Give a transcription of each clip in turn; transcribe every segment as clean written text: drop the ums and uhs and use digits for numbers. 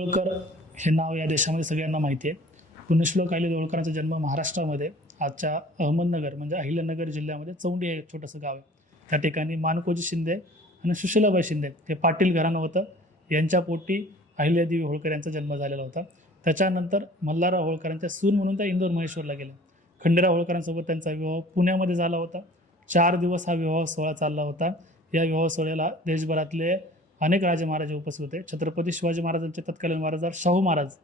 होळकर हे नाव या देशामध्ये सगळ्यांना माहिती आहे. पुण्यश्लोक अहिल्यादेवी होळकरांचा जन्म महाराष्ट्रामध्ये आजच्या अहमदनगर म्हणजे अहिल्यानगर जिल्ह्यामध्ये चौंडी हे एक छोटंसं गाव आहे. त्या ठिकाणी मानकोजी शिंदे आणि सुशीलाबाई शिंदे हे पाटील घराणं होतं. यांच्या पोटी अहिल्यादेवी होळकर यांचा जन्म झालेला होता. त्याच्यानंतर मल्हारराव होळकरांच्या सून म्हणून त्या इंदोर महेश्वरला गेल्या. खंडेराव होळकरांसोबत त्यांचा विवाह पुण्यामध्ये झाला होता. 4 दिवस हा विवाह सोहळा चालला होता. या विवाह सोहळ्याला देशभरातले अनेक राजे महाराजे उपस्थित होते. छत्रपती शिवाजी महाराजांचे तत्कालीन वारसदार शाहू महाराज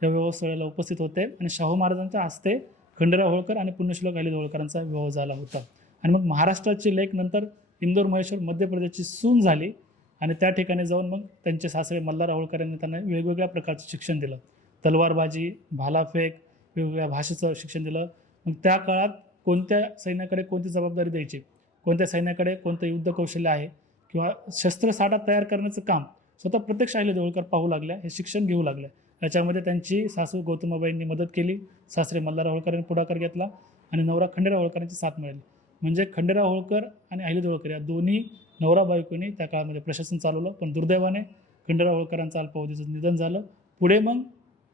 या विवाह सोहळ्याला उपस्थित होते आणि शाहू महाराजांच्या हस्ते खंडेराव होळकर आणि पुण्यश्लोक अहिल्यादेवी होळकरांचा विवाह झाला होता. आणि मग महाराष्ट्राची लेक नंतर इंदोर महेश्वर मध्य प्रदेशची सून झाली आणि त्या ठिकाणी जाऊन मग त्यांचे सासरे मल्हारराव होळकर यांनी त्यांना वेगवेगळ्या प्रकारचं शिक्षण दिलं. तलवारबाजी, भालाफेक, वेगवेगळ्या भाषेचं शिक्षण दिलं. मग त्या काळात कोणत्या सैन्याकडे कोणती जबाबदारी द्यायची, कोणत्या सैन्याकडे कोणतं युद्ध कौशल्य आहे किंवा शस्त्रसाठा तयार करण्याचं काम स्वतः प्रत्यक्ष अहिल्यादेवी होळकर पाहू लागल्या, हे शिक्षण घेऊ लागल्या. याच्यामध्ये त्यांची सासू गौतमाबाईंनी मदत केली, सासरे मल्हारराव होळकरांनी पुढाकार घेतला आणि नवरा खंडेराव होळकरांची साथ मिळाली. म्हणजे खंडेराव होळकर आणि अहिल्यादेवी होळकर या दोन्ही नवरा बायकोनी त्या काळामध्ये प्रशासन चालवलं. पण दुर्दैवाने खंडेराव होळकरांचं अल्पावधीचं निधन झालं. पुढे मग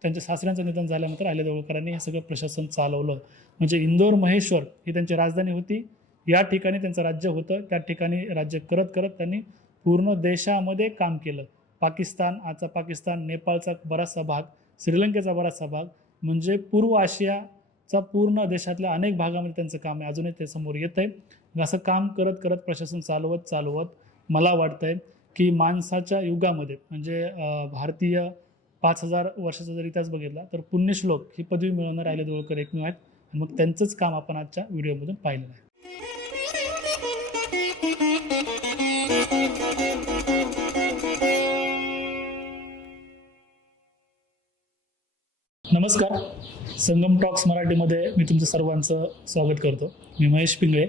त्यांच्या सासऱ्यांचं निधन झाल्यानंतर अहिल्यादेवी होळकरांनी हे सगळं प्रशासन चालवलं. म्हणजे इंदोर महेश्वर ही त्यांची राजधानी होती. या ठिकाणी त्यांचं राज्य होतं. त्या ठिकाणी राज्य करत करत त्यांनी पूर्ण देशामध्ये काम केलं. पाकिस्तान, आजचा पाकिस्तान, नेपाळचा बराचसा भाग, श्रीलंकेचा बराचसा भाग, म्हणजे पूर्व आशियाचा पूर्ण देशातल्या अनेक भागामध्ये त्यांचं काम आहे. अजूनही ते समोर येतं आहे. असं काम करत करत प्रशासन चालवत मला वाटतं आहे की माणसाच्या युगामध्ये म्हणजे भारतीय 5000 वर्षाचा जर इतिहास बघितला तर पुण्यश्लोक ही पदवी मिळवणारे अहिल्यादेवी होळकर एकमेव आहेत. आणि मग त्यांचंच काम आपण आजच्या व्हिडिओमधून पाहिलेलं आहे. नमस्कार, संगम टॉक्स मराठीमध्ये मी तुमचं सर्वांचं स्वागत करतो. मी महेश पिंगळे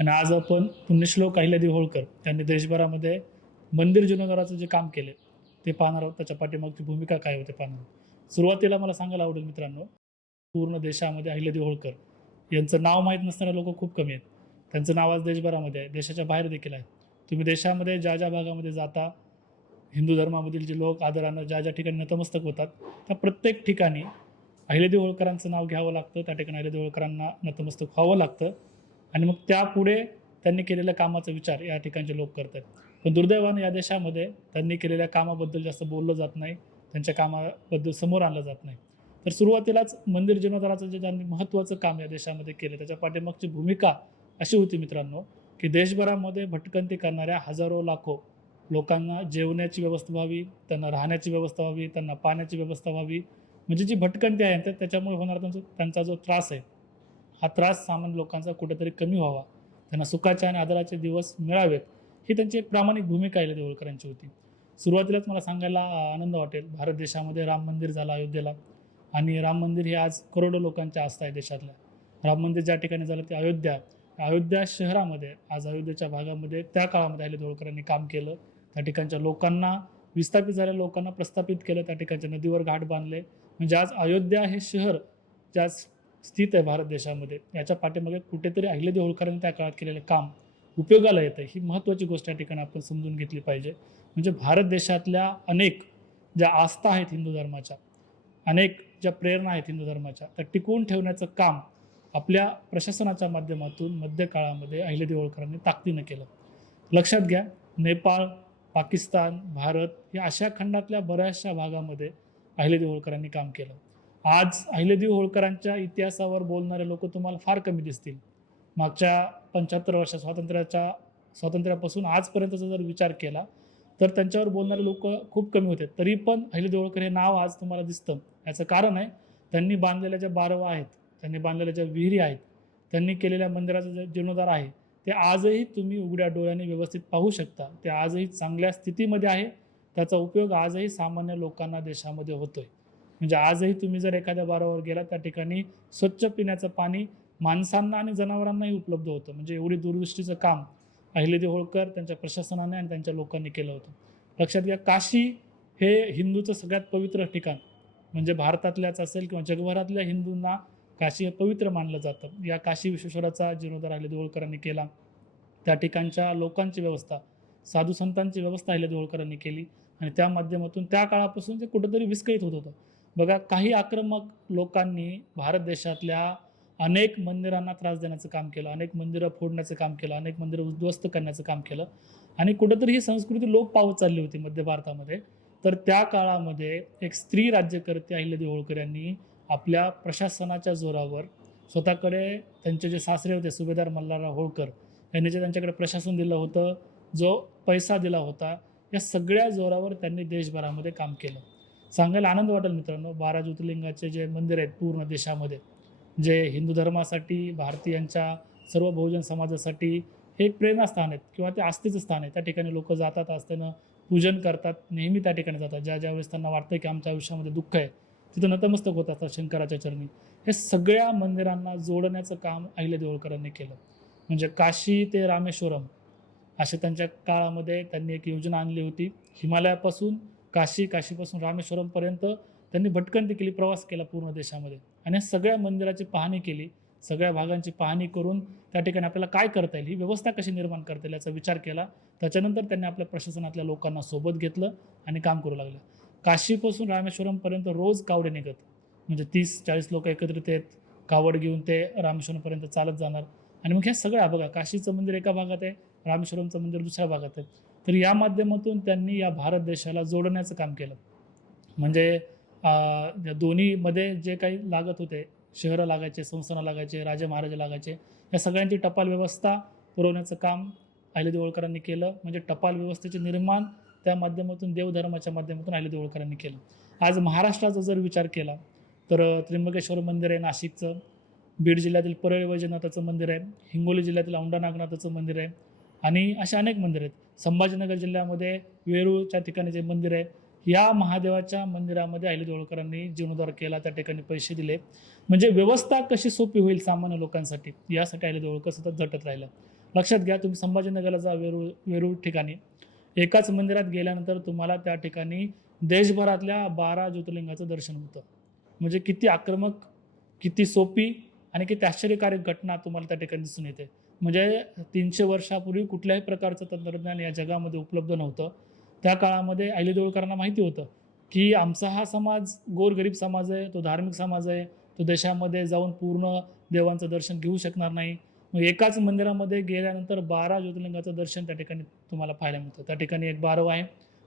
आणि आज आपण पुण्यश्लोक अहिल्यादेवी होळकर यांनी देशभरामध्ये मंदिर जीर्णोद्धाराचं जे काम केले ते पाहणार आहोत. त्याच्या पाठीमागची भूमिका काय होते पाहणार आहोत. सुरुवातीला मला सांगायला आवडेल मित्रांनो, पूर्ण देशामध्ये अहिल्यादेवी होळकर यांचं नाव माहीत नसणारे लोक खूप कमी आहेत. त्यांचं नाव आज देशभरामध्ये आहे, देशाच्या बाहेर देखील आहे. तुम्ही देशामध्ये ज्या ज्या भागामध्ये जाता, हिंदू धर्मामधील जे लोक आदरानं ज्या ज्या ठिकाणी नतमस्तक होतात, त्या प्रत्येक ठिकाणी अहिल्यादेवी होळकरांचं नाव घ्यावं लागतं. त्या ठिकाणी अहिल्यादेवी होळकरांना नतमस्तक व्हावं लागतं आणि मग त्यापुढे त्यांनी केलेल्या कामाचा विचार या ठिकाणचे लोक करतात. पण दुर्दैवाने या देशामध्ये त्यांनी केलेल्या कामाबद्दल जास्त बोललं जात नाही, त्यांच्या कामाबद्दल समोर आणलं जात नाही. तर सुरुवातीलाच मंदिर जीर्णोद्धाराचं जे त्यांनी महत्त्वाचं काम या देशामध्ये केलं त्याच्या पाठीमागची भूमिका अशी होती मित्रांनो की देशभरामध्ये भटकंती करणाऱ्या हजारो लाखो लोकांना जेवण्याची व्यवस्था व्हावी, त्यांना राहण्याची व्यवस्था व्हावी, त्यांना पाण्याची व्यवस्था व्हावी. म्हणजे जी भटकंती आहे तर त्याच्यामुळे होणारा त्यांचा जो त्रास आहे, हा त्रास सामान्य लोकांचा कुठेतरी कमी व्हावा, त्यांना सुखाचे आणि आदराचे दिवस मिळावेत, ही त्यांची एक प्रामाणिक भूमिका अहिल्यादेवी होळकरांची होती. सुरुवातीलाच मला सांगायला आनंद वाटेल, भारत देशामध्ये राम मंदिर झालं अयोध्येला आणि राम मंदिर हे आज करोडो लोकांच्या आस्था आहे देशातल्या. राम मंदिर ज्या ठिकाणी झालं ते अयोध्या शहरामध्ये, आज अयोध्येच्या भागामध्ये त्या काळामध्ये अहिल्यादेवी होळकरांनी काम केलं. त्या ठिकाणच्या लोकांना, विस्थापित झालेल्या लोकांना प्रस्थापित केलं, त्या ठिकाणच्या नदीवर घाट बांधले. म्हणजे आज अयोध्या हे शहर ज्या स्थित आहे भारत देशामध्ये, याच्या पाठीमागे कुठेतरी अहिल्यादेवी होळकरांनी त्या काळात केलेलं काम उपयोगाला येतं. ही महत्त्वाची गोष्ट या ठिकाणी आपण समजून घेतली पाहिजे. म्हणजे भारत देशातल्या अनेक ज्या आस्था आहेत हिंदू धर्माच्या, अनेक ज्या प्रेरणा आहेत हिंदू धर्माच्या, त्या टिकवून ठेवण्याचं काम आपल्या प्रशासनाच्या माध्यमातून मध्य काळामध्ये अहिल्यादेवी होळकरांनी ताकदीनं केलं. लक्षात घ्या, नेपाळ, पाकिस्तान, भारत या अशा खंडातल्या बऱ्याचशा भागामध्ये अहिल्यादेवी होळकरांनी काम केलं. आज अहिल्यादेवी होळकरांच्या इतिहासावर बोलणारे लोक तुम्हाला फार कमी दिसतील. मागच्या 75 वर्षात स्वातंत्र्यापासून आजपर्यंतचा जर विचार केला तर त्यांच्यावर बोलणारे लोक खूप कमी होते. तरी पण अहिल्यादेवी होळकर हे नाव आज तुम्हाला दिसतं. याचं कारण आहे, त्यांनी बांधलेल्या ज्या बारवा आहेत, त्यांनी बांधलेल्या ज्या विहिरी आहेत, त्यांनी केलेल्या मंदिराचा जे जीर्णोद्धार आहे, ते आजही तुम्ही उघड्या डोळ्याने व्यवस्थित पाहू शकता. ते आजही चांगल्या स्थितीमध्ये आहे. त्याचा उपयोग आजही सामान्य लोकांना देशामध्ये होतोय. म्हणजे आजही तुम्ही जर एखाद्या बारावर गेला, त्या ठिकाणी स्वच्छ पिण्याचं पाणी माणसांना आणि जनावरांनाही उपलब्ध होतं. म्हणजे एवढी दूरदृष्टीचं काम अहिल्यादेवी होळकर त्यांच्या प्रशासनाने आणि त्यांच्या लोकांनी केलं होतं. लक्षात घ्या, काशी हे हिंदूचं सगळ्यात पवित्र ठिकाण, म्हणजे भारतातल्याच असेल किंवा जगभरातल्या हिंदूंना काशी हे पवित्र मानलं जातं. या काशी विश्वेश्वराचा जीर्णोद्धार अहिल्यादेवी होळकरांनी केला. त्या ठिकाणच्या लोकांची व्यवस्था, साधू संतांची व्यवस्था अहिल्यादेवी होळकरांनी केली. आणि त्या माध्यमातून त्या काळापासून ते कुठंतरी विस्कळीत होत होतं. बघा, काही आक्रमक लोकांनी भारत देशातल्या अनेक मंदिरांना त्रास देण्याचं काम केलं, अनेक मंदिरं फोडण्याचं काम केलं, अनेक मंदिरं उद्ध्वस्त करण्याचं काम केलं आणि कुठंतरी ही संस्कृती लोप पावत चालली होती मध्य भारतामध्ये. तर त्या काळामध्ये एक स्त्री राज्यकर्ते अहिल्यादेवी होळकर यांनी आपल्या प्रशासनाच्या जोरावर स्वतःकडे त्यांचे जे सासरे होते सुभेदार मल्हारराव होळकर यांनी जे त्यांच्याकडे प्रशासन दिलं होतं, जो पैसा दिला होता, या सगळ्या जोरावर त्यांनी देशभरामध्ये काम केलं. सांगायला आनंद वाटेल मित्रांनो, 12 ज्योतिर्लिंगाचे जे मंदिर आहेत पूर्ण देशामध्ये, जे हिंदू धर्मासाठी, भारतीयांच्या सर्व बहुजन समाजासाठी हे एक प्रेरणास्थान आहेत किंवा ते आस्थेचं स्थान आहे. त्या ठिकाणी लोक जातात, आस्थेनं पूजन करतात, नेहमी त्या ठिकाणी जातात. ज्या वेळेस त्यांना वाटतं की आमच्या आयुष्यामध्ये दुःख आहे, तिथं नतमस्तक होत असतात शंकराच्या चरणी. हे सगळ्या मंदिरांना जोडण्याचं काम अहिल्यादेवी होळकरांनी केलं. म्हणजे काशी ते रामेश्वरम असे त्यांच्या काळामध्ये त्यांनी एक योजना आणली होती. हिमालयापासून काशीपासून रामेश्वरमपर्यंत त्यांनी भटकंती केली, प्रवास केला पूर्ण देशामध्ये आणि या सगळ्या मंदिराची पाहणी केली. सगळ्या भागांची पाहणी करून त्या ठिकाणी आपल्याला काय करता येईल, ही व्यवस्था कशी निर्माण करता येईल याचा विचार केला. त्याच्यानंतर त्यांनी आपल्या प्रशासनातल्या लोकांना सोबत घेतलं आणि काम करू लागलं. काशीपासून रामेश्वरमपर्यंत रोज कावडे निघत, म्हणजे 30-40 लोक एकत्रित आहेत, कावड घेऊन ते रामेश्वरमपर्यंत चालत जाणार. आणि मग ह्या सगळ्या बघा, काशीचं मंदिर एका भागात आहे, रामेश्वरमचं मंदिर दुसऱ्या भागात आहे. तर या माध्यमातून त्यांनी या भारत देशाला जोडण्याचं काम केलं. म्हणजे दोन्हीमध्ये जे काही लागत होते, शहरं लागायचे, संस्थानं लागायचे, राजे महाराजे लागायचे, या सगळ्यांची टपाल व्यवस्था पुरवण्याचं काम अहिल्यादेवी होळकरांनी केलं. म्हणजे टपाल व्यवस्थेचे निर्माण त्या माध्यमातून, देवधर्माच्या माध्यमातून अहिल्यादेवी होळकरांनी केलं. आज महाराष्ट्राचा जर विचार केला तर त्र्यंबकेश्वर मंदिर आहे नाशिकचं, बीड जिल्ह्यातील परळी वैजनाथाचं मंदिर आहे, हिंगोली जिल्ह्यातील औंढा नागनाथाचं मंदिर आहे आणि असे अनेक मंदिर आहेत. संभाजीनगर जिल्ह्यामध्ये वेरूळच्या ठिकाणी जे मंदिर आहे, या महादेवाच्या मंदिरामध्ये अहिल्यादेवी होळकरांनी जीर्णोद्धार केला, त्या ठिकाणी पैसे दिले. म्हणजे व्यवस्था कशी सोपी होईल सामान्य लोकांसाठी, यासाठी अहिल्यादेवी होळकर सतत झटत राहिलं. लक्षात घ्या, तुम्ही संभाजीनगरला जा, वेरूळ ठिकाणी एकाच मंदिरात गेल्यानंतर तुम्हाला त्या ठिकाणी देशभरातल्या 12 ज्योतिर्लिंगाचं दर्शन होतं. म्हणजे किती आक्रमक, किती सोपी आणि किती आश्चर्यकारक घटना तुम्हाला त्या ठिकाणी दिसून येते. म्हणजे 300 वर्षापूर्वी कुठल्याही प्रकारचं तंत्रज्ञान या जगामध्ये उपलब्ध नव्हतं. त्या काळामध्ये अहिल्यादेवी होळकरांना माहिती होतं की आमचा हा समाज गोरगरीब समाज आहे, तो धार्मिक समाज आहे, तो देशामध्ये जाऊन पूर्ण देवांचं दर्शन घेऊ शकणार नाही. मग एकाच मंदिरामध्ये गेल्यानंतर 12 ज्योतिर्लिंगाचं दर्शन त्या ठिकाणी तुम्हाला पाहायला मिळतं. त्या ठिकाणी एक बारव आहे,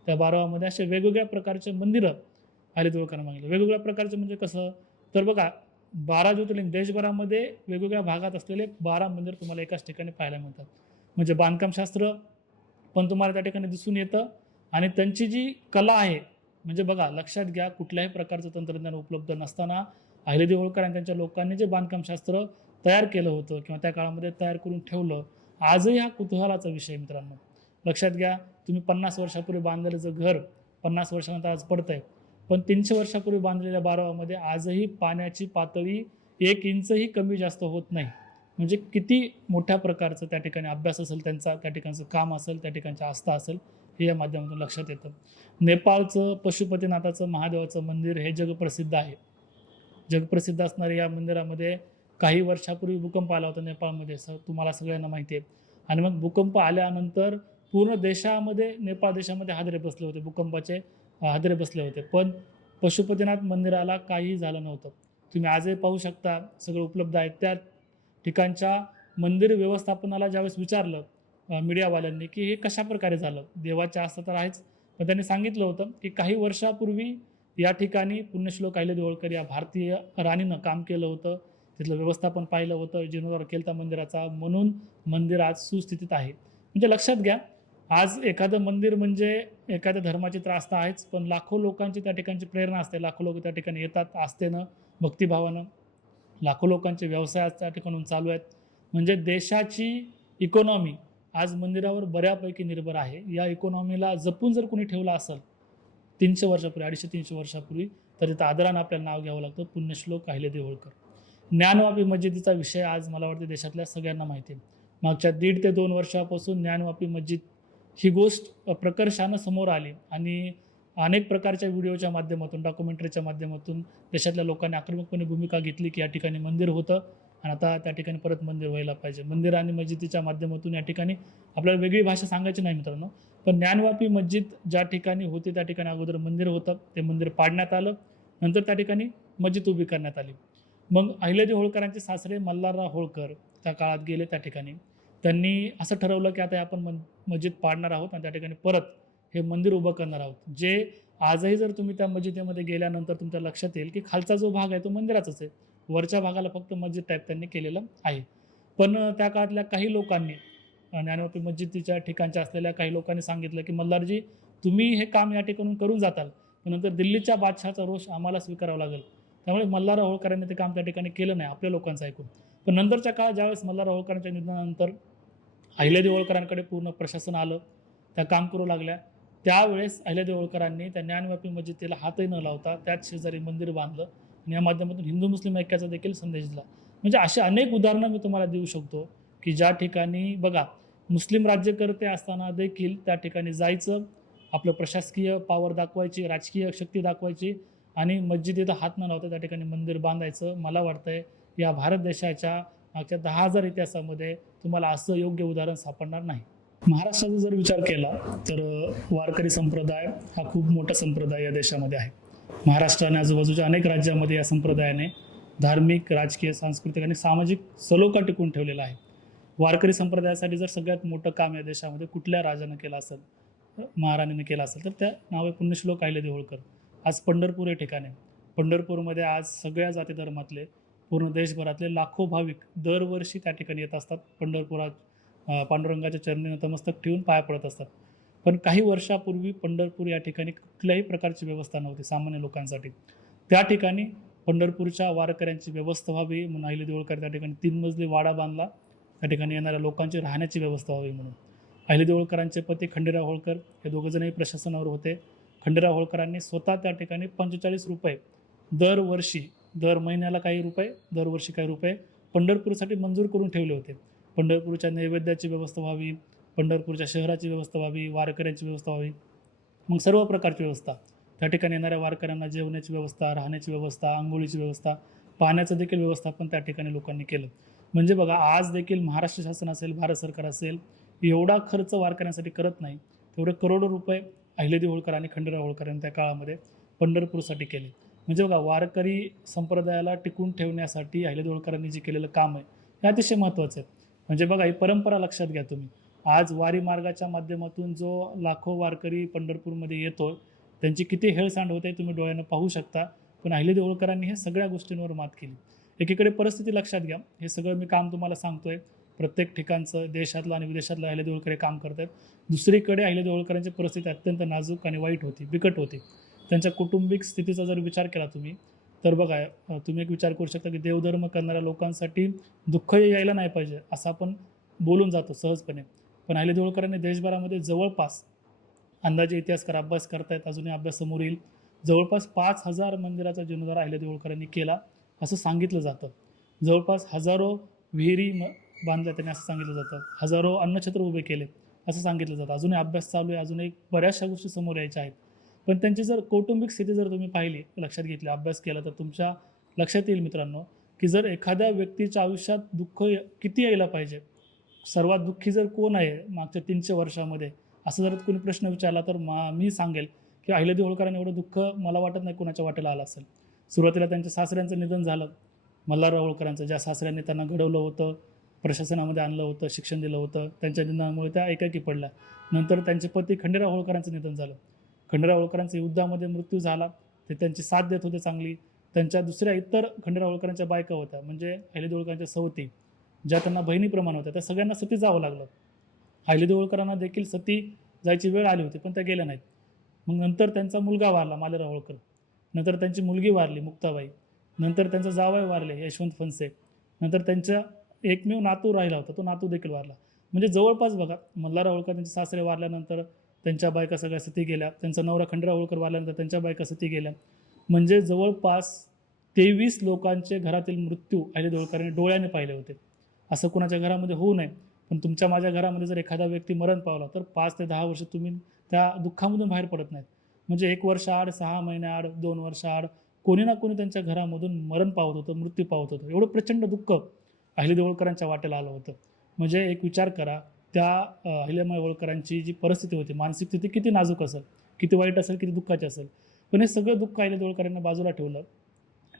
त्या बारवामध्ये असे वेगवेगळ्या प्रकारचे मंदिरं अहिल्यादेवी होळकरांना मागितले. वेगवेगळ्या प्रकारचे म्हणजे कसं, तर बघा, 12 ज्योतिर्लिंग देशभरामध्ये वेगवेगळ्या भागात असलेले 12 मंदिर तुम्हाला एकाच ठिकाणी पाहायला मिळतात. म्हणजे बांधकामशास्त्र पण तुम्हाला त्या ठिकाणी दिसून येतं आणि त्यांची जी कला आहे, म्हणजे बघा, लक्षात घ्या, कुठल्याही प्रकारचं तंत्रज्ञान उपलब्ध नसताना अहिल्यादेवी होळकर आणि त्यांच्या लोकांनी जे बांधकामशास्त्र तयार केलं होतं किंवा त्या काळामध्ये तयार करून ठेवलं, आजही हा कुतूहलाचा विषय मित्रांनो. लक्षात घ्या, तुम्ही 50 वर्षापूर्वी बांधलेलं जर घर 50 वर्षानंतर आज पडतंय, पण 300 वर्षापूर्वी बांधलेल्या बारवामध्ये आजही पाण्याची पातळी 1 इंचही कमी जास्त होत नाही. म्हणजे किती मोठ्या प्रकारचं त्या ठिकाणी अभ्यास असेल त्यांचा, त्या ठिकाणचं काम असेल, त्या ठिकाणची आस्था असेल, हे या माध्यमातून लक्षात येतं. नेपाळचं पशुपतीनाथाचं महादेवाचं मंदिर हे जगप्रसिद्ध आहे. जगप्रसिद्ध असणाऱ्या या मंदिरामध्ये काही वर्षापूर्वी भूकंप आला होता नेपाळमध्ये, तुम्हाला सगळ्यांना माहिती आहे. आणि मग भूकंप आल्यानंतर पूर्ण देशामध्ये, नेपाळ देशामध्ये हादरे बसले होते, भूकंपाचे हादरे बसले होते. पण पशुपतीनाथ मंदिराला काहीही झालं नव्हतं. तुम्ही आजही पाहू शकता, सगळं उपलब्ध आहे. त्या ठिकाणच्या मंदिर व्यवस्थापनाला ज्यावेळेस विचारलं मीडियावाल्यांनी की हे कशा प्रकारे झालं, देवाची आस्था तर आहेच, पण त्यांनी सांगितलं होतं की काही वर्षापूर्वी या ठिकाणी पुण्यश्लोक अहिल्यादेवी होळकर या भारतीय राणीनं काम केलं होतं, तिथलं व्यवस्थापन पाहिलं होतं, जीर्णोद्धार केला होता मंदिराचा, म्हणून मंदिर आज सुस्थितीत आहे. म्हणजे लक्षात घ्या, आज एखादं मंदिर म्हणजे एखाद्या धर्माची तर आस्था आहेच, पण लाखो लोकांची त्या ठिकाणची प्रेरणा असते. लाखो लोक त्या ठिकाणी येतात आस्थेनं, भक्तिभावानं. लाखो लोकांचे व्यवसाय आज त्या ठिकाणून चालू आहेत. म्हणजे देशाची इकॉनॉमी आज मंदिरावर बऱ्यापैकी निर्भर आहे. या इकॉनॉमीला जपून जर कोणी ठेवलं असेल 300 वर्षापूर्वी, 250-300 वर्षापूर्वी, तर तिथं आदरानं आपल्याला नाव घ्यावं लागतं, पुण्यश्लोक अहिल्यादेवी होळकर. ज्ञानवापी मस्जिदीचा विषय आज मला वाटतं देशातल्या सगळ्यांना माहिती आहे. मागच्या 1.5 ते 2 वर्षापासून ज्ञानवापी मस्जिद ही गोष्ट प्रकर्षानं समोर आली आणि अनेक प्रकारच्या व्हिडिओच्या माध्यमातून, डॉक्युमेंटरीच्या माध्यमातून देशातल्या लोकांनी आक्रमकपणे भूमिका घेतली की या ठिकाणी मंदिर होतं आणि आता त्या ठिकाणी परत मंदिर व्हायला पाहिजे. मंदिर आणि मस्जिदीच्या माध्यमातून या ठिकाणी आपल्याला वेगळी भाषा सांगायची नाही मित्रांनो, पण ज्ञानवापी मस्जिद ज्या ठिकाणी होती त्या ठिकाणी अगोदर मंदिर होतं, ते मंदिर पाडण्यात आलं, नंतर त्या ठिकाणी मस्जिद उभी करण्यात आली. मग अहिल्यादेवी होळकरांचे सासरे मल्हारराव होळकर त्या काळात गेले त्या ठिकाणी. त्यांनी असं ठरवलं की आता आपण मस्जिद पाडणार आहोत आणि त्या ठिकाणी परत हे मंदिर उभं करणार आहोत. जे आजही जर तुम्ही त्या मस्जिदीमध्ये गेल्यानंतर तुमच्या लक्षात येईल की खालचा जो भाग आहे तो मंदिराचाच आहे, वरच्या भागाला फक्त मस्जिद टाईप त्यांनी केलेलं आहे. पण त्या काळातल्या काही लोकांनी ज्ञानवापी मस्जिदीच्या ठिकाणच्या असलेल्या काही लोकांनी सांगितलं की मल्हारजी, तुम्ही हे काम या ठिकाणून करून जाताल, पण नंतर दिल्लीच्या बादशहाचा रोष आम्हाला स्वीकारावा लागेल. त्यामुळे मल्हारराव होळकरांनी ते काम त्या ठिकाणी केलं नाही आपल्या लोकांचं ऐकून. पण नंतरच्या काळात ज्यावेळेस मल्हारराव होळकरांच्या निधनानंतर अहिल्यादेवी होळकरांकडे पूर्ण प्रशासन आलं, त्या काम करू लागल्या. त्यावेळेस अहिल्यादेवी होळकरांनी त्या ज्ञानवापी मस्जिदीला हातही न लावता त्याच शेजारी मंदिर बांधलं आणि या माध्यमातून हिंदू मुस्लिम ऐक्याचा देखील संदेश दिला. म्हणजे अशी अनेक उदाहरणं मी तुम्हाला देऊ शकतो की ज्या ठिकाणी बघा, मुस्लिम राज्यकर्ते असताना देखील त्या ठिकाणी जायचं, आपलं प्रशासकीय पॉवर दाखवायची, राजकीय शक्ती दाखवायची आणि मस्जिदीला हात न लावता त्या ठिकाणी मंदिर बांधायचं. मला वाटतंय या भारत देशाच्या मागच्या 10,000 इतिहासामध्ये तुम्हाला असं योग्य उदाहरण सापडणार नाही. महाराष्ट्राचा जर विचार केला तर वारकरी संप्रदाय हा खूप मोठा संप्रदाय या देशामध्ये आहे. महाराष्ट्र आणि आजूबाजूच्या अनेक राज्यामध्ये या संप्रदायाने धार्मिक, राजकीय, सांस्कृतिक आणि सामाजिक सलोखा टिकवून ठेवलेला आहे. वारकरी संप्रदायासाठी जर सगळ्यात मोठं काम या देशामध्ये कुठल्या राजानं केलं असेल, महाराणीने केलं असेल, तर त्या नाव आहे पुण्यश्लोक अहिल्यादेवी होळकर. आज पंढरपूर हे ठिकाण आहे. पंढरपूरमध्ये आज सगळ्या जाती धर्मातले, पूर्ण देशभरातले लाखो भाविक दरवर्षी त्या ठिकाणी येत असतात. पंढरपुरात पांडुरंगाच्या चरणी नतमस्तक ठेवून पाया पडत असतात. पण काही वर्षापूर्वी पंढरपूर या ठिकाणी कुठल्याही प्रकारची व्यवस्था नव्हती सामान्य लोकांसाठी. त्या ठिकाणी पंढरपूरच्या वारकऱ्यांची व्यवस्था व्हावी म्हणून अहिल्यादेवी होळकर त्या ठिकाणी 3 मजली वाडा बांधला, त्या ठिकाणी येणाऱ्या लोकांची राहण्याची व्यवस्था व्हावी म्हणून. अहिल्यादेवी होळकरांचे पती खंडेराव होळकर हे दोघंजणही प्रशासनावर होते. खंडेराव होळकरांनी स्वतः त्या ठिकाणी 45 रुपये दरवर्षी, दर महिन्याला काही रुपये, दरवर्षी काही रुपये पंढरपूरसाठी मंजूर करून ठेवले होते. पंढरपूरच्या नैवेद्याची व्यवस्था व्हावी, पंढरपूरच्या शहराची व्यवस्था व्हावी, वारकऱ्यांची व्यवस्था व्हावी, मग सर्व प्रकारची व्यवस्था. त्या ठिकाणी येणाऱ्या वारकऱ्यांना जेवण्याची व्यवस्था, राहण्याची व्यवस्था, अंघोळीची व्यवस्था, पाण्याचं देखील व्यवस्थापन त्या ठिकाणी लोकांनी केलं. म्हणजे बघा, आज देखील महाराष्ट्र शासन असेल, भारत सरकार असेल, एवढा खर्च वारकऱ्यांसाठी करत नाही, तेवढे करोडो रुपये अहिल्यादेवी होळकर आणि खंडेराव होळकरांनी त्या काळामध्ये पंढरपूरसाठी केले. म्हणजे बघा, वारकरी संप्रदायाला टिकून ठेवण्यासाठी अहिल्यादेवी होळकरांनी जे केलेलं काम आहे हे अतिशय महत्त्वाचं आहे. म्हणजे बघा, ही परंपरा लक्षात घ्या तुम्ही. आज वारी मार्गाच्या माध्यमातून जो लाखो वारकरी पंढरपूरमध्ये येतो, त्यांची किती हेळसांड होते तुम्ही डोळ्यानं पाहू शकता. पण अहिल्यादेवी होळकरांनी हे सगळ्या गोष्टींवर मात केली. एकीकडे परिस्थिती लक्षात घ्या, हे सगळं मी काम तुम्हाला सांगतोय, प्रत्येक ठिकाणचं देशातलं आणि विदेशातलं अहिल्यादेवी होळकर काम करत आहेत. दुसरीकडे अहिल्यादेवी होळकरांची परिस्थिती अत्यंत नाजूक आणि वाईट होती, बिकट होती. त्यांच्या कौटुंबिक स्थितीचा जर विचार केला तुम्ही, तर बघा, तुम्ही एक विचार करू शकता की देवधर्म करणाऱ्या लोकांसाठी दुःख यायला नाही पाहिजे असं आपण बोलून जातो सहजपणे. पण अहिल्यादेवी होळकरांनी देशभरामध्ये जवळपास, अंदाजे इतिहासकार अभ्यास करतायत, अजूनही अभ्यास समोर येईल, जवळपास 5,000 मंदिराचा जीर्णोद्धार अहिल्यादेवी होळकरांनी केला असं सांगितलं जातं. जवळपास हजारो विहिरी बांधल्या त्यांनी असं सांगितलं जातं. हजारो अन्नछत्र उभे केले असं सांगितलं जातं. अजूनही अभ्यास चालू आहे, अजूनही बऱ्याचशा गोष्टी समोर यायच्या आहेत. पण त्यांची जर कौटुंबिक स्थिती जर तुम्ही पाहिली, लक्षात घेतली, अभ्यास केला, तर तुमच्या लक्षात येईल मित्रांनो की जर एखाद्या व्यक्तीच्या आयुष्यात दुःख किती यायला पाहिजे, सर्वात दुःखी जर कोण आहे मागच्या 300 वर्षामध्ये, असं जर कोणी प्रश्न विचारला तर मी सांगेल की अहिल्यादेवी होळकरांनी एवढं दुःख मला वाटत नाही कोणाच्या वाटेला आलं असेल. सुरुवातीला त्यांच्या सासऱ्यांचं निधन झालं, मल्हारराव होळकरांचं, ज्या सासऱ्यांनी त्यांना घडवलं होतं, प्रशासनामध्ये आणलं होतं, शिक्षण दिलं होतं, त्यांच्या निधनामुळे त्या एकाकी पडल्या. नंतर त्यांचे पती खंडेराव होळकरांचं निधन झालं. खंडेराव होळकरांचा युद्धामध्ये मृत्यू झाला, ते त्यांची साथ देत होते चांगली. त्यांच्या दुसऱ्या इतर खंडेराव होळकरांच्या बायका होत्या, म्हणजे अहिल्यादेवी होळकरांच्या सवती, ज्या त्यांना बहिणीप्रमाणे होत्या, त्या सगळ्यांना सती जावं लागलं. अहिल्यादेवी होळकरांना देखील सती जायची वेळ आली होती, पण त्या गेल्या नाहीत. मग नंतर त्यांचा मुलगा वारला, मालेराव होळकर. नंतर त्यांची मुलगी वारली, मुक्ताबाई. नंतर त्यांचा जावई वारले, यशवंत फणसे. नंतर त्यांचा एकमेव नातू राहिला होता, तो नातू देखील वारला. म्हणजे जवळपास बघा, मल्हारराव होळकर त्यांचे सासरे वारल्यानंतर त्यांच्या बायका सगळ्या सती गेल्या. त्यांचा नवरा खंडेराव होळकर वारल्यानंतर त्यांच्या बायका सती गेल्या. म्हणजे जवळपास 23 लोकांचे घरातील मृत्यू अहिल्यादेवी होळकरांनी डोळ्याने पाहिले होते. असं कुणाच्या घरामध्ये होऊ नये, पण तुमच्या माझ्या घरामध्ये जर एखादा व्यक्ती मरण पावला तर 5 ते 10 वर्ष तुम्ही त्या दुःखामधून बाहेर पडत नाहीत. म्हणजे 1 वर्ष आड, 6 महिने आड, 2 वर्ष आड कोणी ना कोणी त्यांच्या घरामधून मरण पावत होतं, मृत्यू पावत होतं. एवढं प्रचंड दुःख अहिल्यादेवी होळकरांच्या वाटेला आलं होतं. म्हणजे एक विचार करा, त्या अहिल्यामाई होळकरांची जी परिस्थिती होती, मानसिक स्थिती किती नाजूक असेल, किती वाईट असेल, किती दुःखाची असेल. पण हे सगळं दुःख अहिल्यादेवी होळकरांना बाजूला ठेवलं.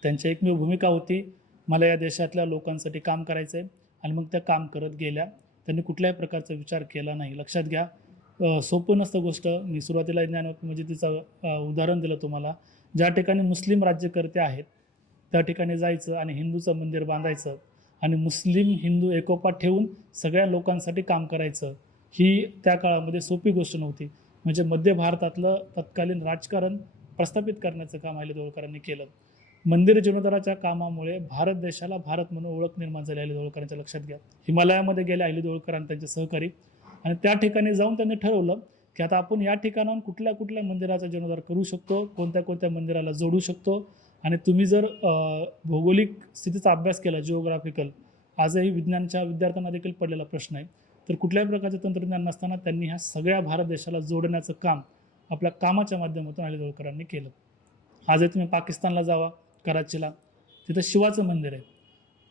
त्यांची एकमेव भूमिका होती, मला या देशातल्या लोकांसाठी काम करायचं आहे, आणि मग त्या काम करत गेल्या. त्यांनी कुठल्याही प्रकारचा विचार केला नाही. लक्षात घ्या, सोपं नसतं गोष्ट. मी सुरुवातीला म्हणजे तिचं उदाहरण दिलं तुम्हाला. ज्या ठिकाणी मुस्लिम राज्यकर्ते आहेत त्या ठिकाणी जायचं आणि हिंदूचं मंदिर बांधायचं आणि मुस्लिम हिंदू एकोपा ठेवून सगळ्या लोकांसाठी काम करायचं, ही त्या काळामध्ये सोपी गोष्ट नव्हती. म्हणजे मध्य भारतातलं तत्कालीन राजकारण प्रस्थापित करण्याचं काम अहिल्यादेवी होळकरांनी केलं. मंदिर जीर्णोद्धाराच्या कामामुळे भारत देशाला भारत म्हणून ओळख निर्माण झाली अहिल्यादेवी होळकरांच्या. लक्षात घ्या, हिमालयामध्ये गेले अहिल्यादेवी होळकर आणि त्यांचे सहकारी, आणि त्या ठिकाणी जाऊन त्यांनी ठरवलं की आता आपण या ठिकाणाहून कुठल्या कुठल्या मंदिराचा जीर्णोद्धार करू शकतो, कोणत्या कोणत्या मंदिराला जोडू शकतो. आणि तुम्ही जर भौगोलिक स्थितीचा अभ्यास केला, जिओग्राफिकल, आजही विज्ञानच्या विद्यार्थ्यांना देखील पडलेला प्रश्न आहे, तर कुठल्याही प्रकारचे तंत्रज्ञान नसताना त्यांनी ह्या सगळ्या भारत देशाला जोडण्याचं काम आपल्या कामाच्या माध्यमातून अहिल्यादेवी होळकरांनी केलं. आजही तुम्ही पाकिस्तानला जावा, कराचीला, तिथं शिवाचं मंदिर आहे,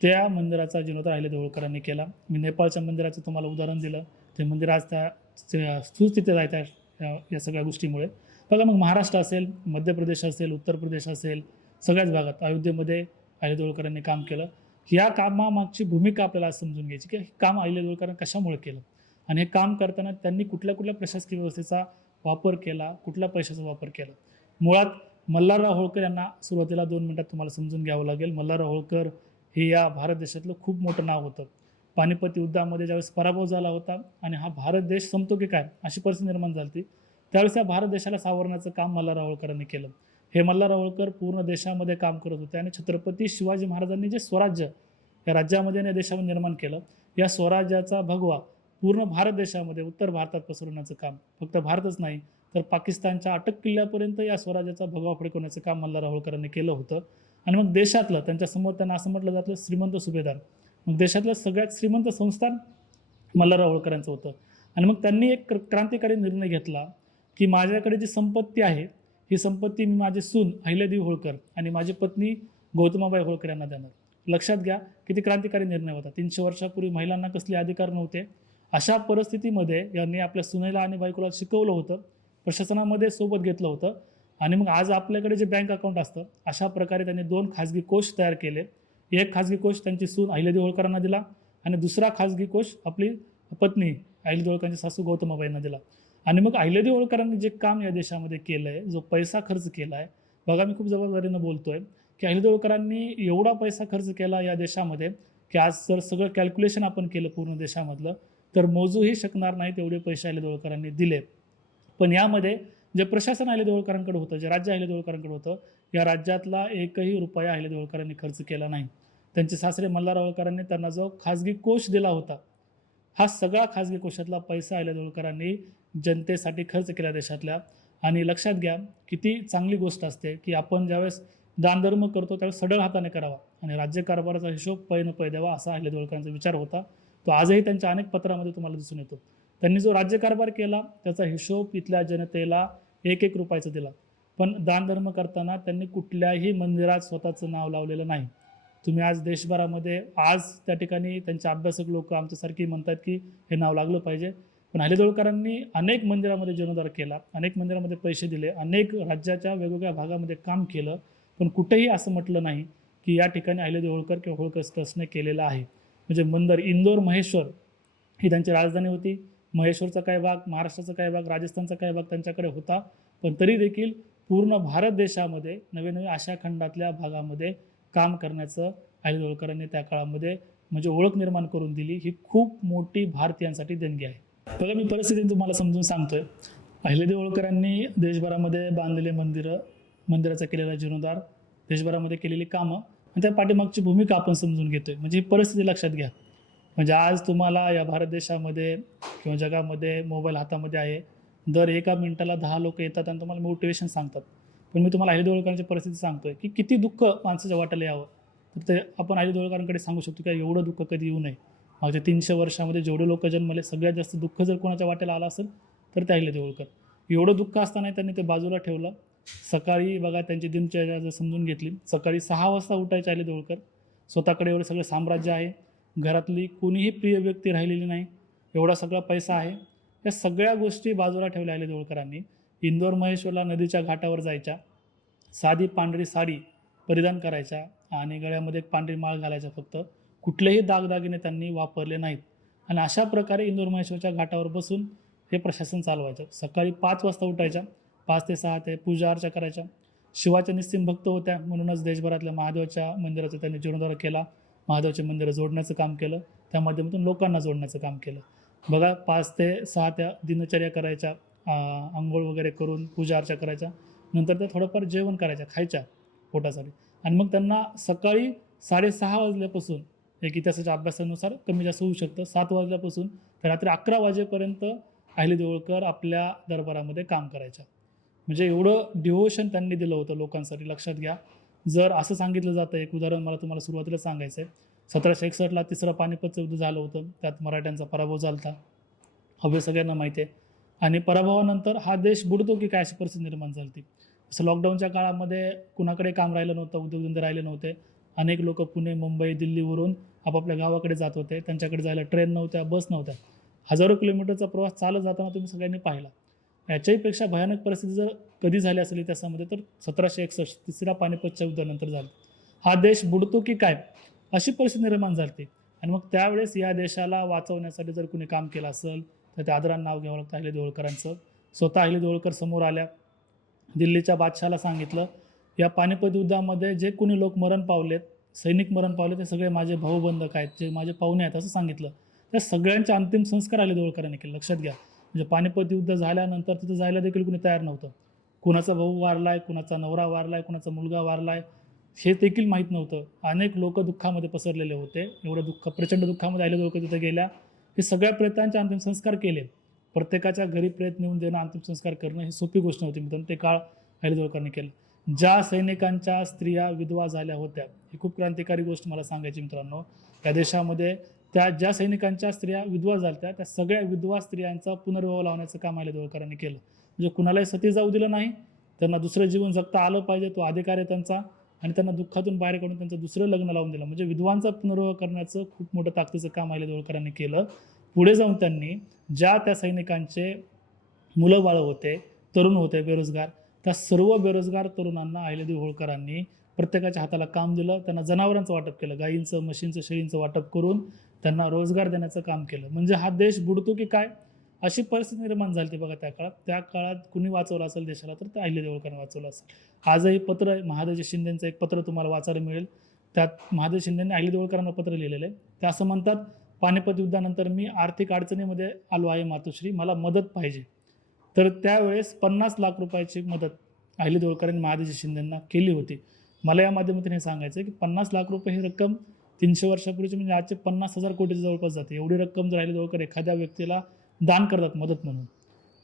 त्या मंदिराचा जीर्णोद्धार अहिल्यादेवी होळकरांनी केला. मी नेपाळच्या मंदिराचं तुम्हाला उदाहरण दिलं. ते मंदिर आज त्या सुस्थितीत आहे या सगळ्या गोष्टीमुळे. बघा, मग महाराष्ट्र असेल, मध्य प्रदेश असेल, उत्तर प्रदेश असेल, सगळ्याच भागात अयोध्येमध्ये अहिल्यादेवी होळकरांनी काम केलं. ह्या कामामागची भूमिका आपल्याला आज समजून घ्यायची की हे काम अहिल्यादेवी होळकरांनी कशामुळे केलं, आणि हे काम करताना त्यांनी कुठल्या कुठल्या प्रशासकीय व्यवस्थेचा वापर केला, कुठल्या पैशाचा वापर केला. मुळात मल्हारराव होळकर यांना सुरुवातीला 2 मिनिटात तुम्हाला समजून घ्यावं लागेल. मल्हारराव होळकर हे या भारत देशातलं खूप मोठं नाव होतं. पानिपत युद्धामध्ये ज्यावेळेस पराभव झाला होता आणि हा भारत देश संपतो की काय अशी परिस्थिती निर्माण झाली होती, त्यावेळेस या भारत देशाला सावरण्याचं काम मल्हारराव होळकरांनी केलं. हे मल्हारराव होळकर पूर्ण देशामध्ये काम करत होते आणि छत्रपती शिवाजी महाराजांनी जे स्वराज्य या राज्यामध्ये आणि या देशामध्ये निर्माण केलं, या स्वराज्याचा भगवा पूर्ण भारत देशामध्ये, उत्तर भारतात पसरवण्याचं काम, फक्त भारतच नाही तर पाकिस्तानच्या अटक किल्ल्यापर्यंत या स्वराज्याचा भगवा फडकवण्याचं काम मल्हारराव होळकरांनी केलं होतं. आणि मग देशातलं, त्यांच्यासमोर त्यांना असं म्हटलं जातं, श्रीमंत सुभेदार, मग देशातलं सगळ्यात श्रीमंत संस्थान मल्हारराव होळकरांचं होतं. आणि मग त्यांनी एक क्रांतिकारी निर्णय घेतला की माझ्याकडे जी संपत्ती आहे, ही संपत्ती मी माझे सून अहिल्यादेवी होळकर आणि माझी पत्नी गौतमाबाई होळकर यांना देणार. लक्षात घ्या, किती क्रांतिकारी निर्णय होता. 300 वर्षापूर्वी महिलांना कसले अधिकार नव्हते. अशा परिस्थितीमध्ये यांनी आपल्या सुनेला आणि बायकोला शिकवलं होतं, प्रशासनामध्ये सोबत घेतलं होतं. आणि मग आज आपल्याकडे जे बँक अकाउंट असतं, अशा प्रकारे त्यांनी 2 खाजगी कोष तयार केले. एक खाजगी कोष त्यांची सून अहिल्यादेवी होळकरांना दिला आणि दुसरा खाजगी कोष आपली पत्नी अहिल्यादेवी होळकरांची सासू गौतमाबाईंना दिला. आणि मग अहिल्यादेवी होळकरांनी जे काम या देशामध्ये केलं आहे, जो पैसा खर्च केला आहे, बघा मी खूप जबाबदारीनं बोलतोय की अहिल्यादेवी होळकरांनी एवढा पैसा खर्च केला या देशामध्ये की आज जर सगळं कॅल्क्युलेशन आपण केलं पूर्ण देशामधलं तर मोजूही शकणार नाही तेवढे पैसे अहिल्यादेवी होळकरांनी दिले. पण यामध्ये जे प्रशासन अहिल्यादेवी होळकरांकडे होतं, जे राज्य अहिल्यादेवी होळकरांकडे होतं, या राज्यातला एकही रुपया अहिल्यादेवी होळकरांनी खर्च केला नाही. त्यांचे सासरे मल्हारराव होळकरांनी त्यांना जो खाजगी कोष दिला होता, हा सगळा खाजगी कोशातला पैसा अहिल्यादेवी होळकरांनी जनतेसाठी खर्च केला देशातल्या. आणि लक्षात घ्या, किती चांगली गोष्ट असते की आपण ज्यावेळेस दानधर्म करतो त्यावेळेस सढळ हाताने करावा आणि राज्यकारभाराचा हिशोब पै न पै द्यावा, असा अहिल्यादेवी होळकरांचा विचार होता. तो आजही त्यांच्या अनेक पत्रामध्ये तुम्हाला दिसून येतो. त्यांनी जो राज्यकारभार केला त्याचा हिशोब इथल्या जनतेला 1-1 रुपयाचा दिला. पण दानधर्म करताना त्यांनी कुठल्याही मंदिरात स्वतःचं नाव लावलेलं नाही. तुम्ही आज देशभरामध्ये आज त्या ठिकाणी त्यांचे अभ्यासक लोक आमच्यासारखी म्हणतात की हे नाव लागलं पाहिजे, पण अहिल्यादेवी होळकरांनी अनेक मंदिरामध्ये जीर्णोद्धार केला, अनेक मंदिरामध्ये पैसे दिले, अनेक राज्याच्या वेगवेगळ्या भागामध्ये काम केलं, पण कुठेही असं म्हटलं नाही की या ठिकाणी अहिल्यादेवी होळकर किंवा होळकर ट्रस्टने केलेलं आहे. म्हणजे मंदिर, इंदोर, महेश्वर ही त्यांची राजधानी होती. महेश्वरचा काही भाग, महाराष्ट्राचा काही भाग, राजस्थानचा काही भाग त्यांच्याकडे होता, पण तरी देखील पूर्ण भारत देशामध्ये नवे नवे आशिया खंडातल्या भागामध्ये काम करण्याचं अहिल्यादेवी होळकरांनी त्या काळामध्ये म्हणजे ओळख निर्माण करून दिली. ही खूप मोठी भारतीयांसाठी देणगी आहे. बघा, मी परिस्थिती तुम्हाला समजून सांगतोय. अहिल्यादेवी होळकरांनी देशभरामध्ये बांधलेले मंदिराचा केलेला जीर्णोद्धार, देशभरामध्ये केलेली कामं आणि त्या पाठीमागची भूमिका आपण समजून घेतोय. म्हणजे ही परिस्थिती लक्षात घ्या. म्हणजे आज तुम्हाला या भारत देशामध्ये किंवा जगामध्ये मोबाईल हातामध्ये आहे, दर 1 मिनिटाला 10 लोक येतात आणि तुम्हाला मोटिवेशन सांगतात. पण मी तुम्हाला अहिल्यादेवी होळकरांची परिस्थिती सांगतोय की किती दुःख माणसाच्या वाट्याला यावं, तर ते आपण अहिल्यादेवी होळकरांकडे सांगू शकतो की एवढं दुःख कधी येऊ नये. मागच्या 300 वर्षामध्ये जेवढे लोक जन्मले, सगळ्यात जास्त दुःख जर कोणाच्या वाट्याला आलं असेल तर ते अहिल्यादेवी होळकर. एवढं दुःख असताना त्यांनी ते बाजूला ठेवलं. सकाळी बघा त्यांची दिनचर्या जर समजून घेतली, सकाळी 6 वाजता उठायचे अहिल्यादेवी होळकर. स्वतःकडे एवढं सगळं साम्राज्य आहे, घरातली कोणीही प्रिय व्यक्ती राहिलेली नाही, एवढा सगळा पैसा आहे. या सगळ्या गोष्टी बाजूला ठेवल्या अहिल्यादेवी होळकरांनी. इंदोर महेश्वरला नदीच्या घाटावर जायच्या, साधी पांढरी साडी परिधान करायच्या आणि गळ्यामध्ये एक पांढरी माळ घालायच्या फक्त. कुठलेही दागदागिने त्यांनी वापरले नाहीत आणि अशा प्रकारे इंदोर महेश्वरच्या घाटावर बसून हे प्रशासन चालवायचं. सकाळी 5 वाजता उठायच्या, 5 ते 6 ते पूजा अर्चा करायच्या. शिवाच्या निस्सीम भक्त होत्या, म्हणूनच देशभरातल्या महादेवाच्या मंदिराचा त्यांनी जीर्णोद्धार केला. महादेवाचे मंदिरं जोडण्याचं काम केलं, त्या माध्यमातून लोकांना जोडण्याचं काम केलं. बघा, 5 ते 6 त्या दिनचर्या करायच्या, आंघोळ वगैरे करून पूजा अर्चा करायच्या. नंतर त्या थोडंफार जेवण करायच्या, खायच्या पोटासाठी. आणि मग त्यांना सकाळी 6:30 वाजल्यापासून, एक इतिहासाच्या अभ्यासानुसार कमी जास्त होऊ शकतं, 7 वाजल्यापासून तर रात्री 11 वाजेपर्यंत अहिल्यादेवी होळकर आपल्या दरबारामध्ये काम करायच्या. म्हणजे एवढं डिव्होशन त्यांनी दिलं होतं लोकांसाठी. लक्षात घ्या, जर असं सांगितलं जातं, एक उदाहरण मला तुम्हाला सुरुवातीला सांगायचं आहे. 1761ला तिसरं पानिपतचं युद्ध झालं होतं, त्यात मराठ्यांचा पराभव झाला होता, हवे सगळ्यांना माहिती आहे. आणि पराभवानंतर हा देश बुडतो की काय अशी परिस्थिती निर्माण झाली होती. जसं लॉकडाऊनच्या काळामध्ये कुणाकडे काम राहिलं नव्हतं, उद्योगधंदे राहिले नव्हते. अनेक लोक पुणे, मुंबई, दिल्लीवरून आपापल्या गावाकडे जात होते. त्यांच्याकडे जायला ट्रेन नव्हत्या, बस नव्हत्या. हजारो किलोमीटरचा प्रवास चालत जाताना तुम्ही सगळ्यांनी पाहिला. याच्याहीपेक्षा भयानक परिस्थिती जर कधी झाली असेल इतिहासामध्ये तर 1761 तिसऱ्या पानिपतच्या युद्धानंतर झाली. हा देश बुडतो की काय अशी परिस्थिती निर्माण झाली. आणि मग त्यावेळेस या देशाला वाचवण्यासाठी जर कुणी काम केलं असेल तर ते आदरानं नाव घ्यावं लागतं अहिल्यादेवी होळकरांचं. स्वतः अहिल्यादेवी होळकर समोर आल्या, दिल्लीच्या बादशाहाला सांगितलं, या पानिपत युद्धामध्ये जे कोणी लोक मरण पावलेत, सैनिक मरण पावले, ते सगळे माझे भाऊबंधक आहेत, जे माझे पाहुणे आहेत असं सांगितलं. त्या सगळ्यांचे अंतिम संस्कार अहिल्यादेवी होळकरांनी केले. लक्षात घ्या, म्हणजे पानिपत युद्ध झाल्यानंतर तिथं जायला देखील कुणी तयार नव्हतं. कुणाचा भाऊ वारलाय, कुणाचा नवरा वारलाय, कुणाचा मुलगा वारलाय हे देखील माहीत नव्हतं. अनेक लोक दुःखामध्ये पसरलेले होते. एवढं दुःख, प्रचंड दुःखामध्ये अहिल्यादेवी होळकर तिथं गेल्या. हे सगळ्या प्रेतांचे अंतिम संस्कार केले. प्रत्येकाच्या घरी प्रेत नेऊन देणं, अंतिम संस्कार करणं ही सोपी गोष्ट नव्हती. मित्रांनो, ते काळ अहिल्यादेवी होळकरांनी केलं. ज्या सैनिकांच्या स्त्रिया विधवा झाल्या होत्या, ही खूप क्रांतिकारी गोष्ट मला सांगायची मित्रांनो. या देशामध्ये ज्या सैनिकांच्या स्त्रिया विधवा झाल्या त्या सगळ्या विधवा स्त्रियांचा पुनर्विवाह लावण्याचं काम अहिल्यादेवी होळकरांनी केलं. म्हणजे कुणालाही सती जाऊ दिलं नाही, त्यांना दुसरं जीवन जगता आलं पाहिजे, तो अधिकार आहे त्यांचा. आणि त्यांना दुःखातून बाहेर काढून त्यांचं दुसरं लग्न लावून दिलं. म्हणजे विधवांचा पुनर्विवाह करण्याचं खूप मोठं ताकदीचं काम अहिल्यादेवी होळकरांनी केलं. पुढे जाऊन त्यांनी त्या सैनिकांचे मुलं बाळं होते, तरुण होते, बेरोजगार, त्या सर्व बेरोजगार तरुणांना अहिल्यादेवी होळकरांनी प्रत्येकाच्या हाताला काम दिलं. त्यांना जनावरांचं वाटप केलं, गायींचं, म्हशींचं, शेळींचं वाटप करून त्यांना रोजगार देण्याचं काम केलं. म्हणजे हा देश बुडतो की काय अशी परिस्थिती निर्माण झाली. बघा, त्या काळात कुणी वाचवलं असेल देशाला तर ते अहिल्यादेवी होळकरांनी वाचवलं असेल. आजही पत्र, महादेव शिंदेंचं एक पत्र तुम्हाला वाचायला मिळेल. त्यात महादेव शिंदेंनी अहिल्यादेवी होळकरांना पत्र लिहिलेलं आहे. ते असं म्हणतात, पानिपत युद्धानंतर मी आर्थिक अडचणीमध्ये आलो आहे मातोश्री, मला मदत पाहिजे. तर त्यावेळेस 50 लाख रुपयाची मदत अहिल्यादेवी होळकरांनी महादेव शिंदेंना केली होती. मला या माध्यमातून हे सांगायचं आहे की 50 लाख रुपये ही रक्कम 300 वर्षापूर्वीची म्हणजे आजचे 50,000 कोटीच्या जवळपास जाते. एवढी रक्कम जर अहिल्यादेवी होळकर एखाद्या व्यक्तीला दान करतात मदत म्हणून,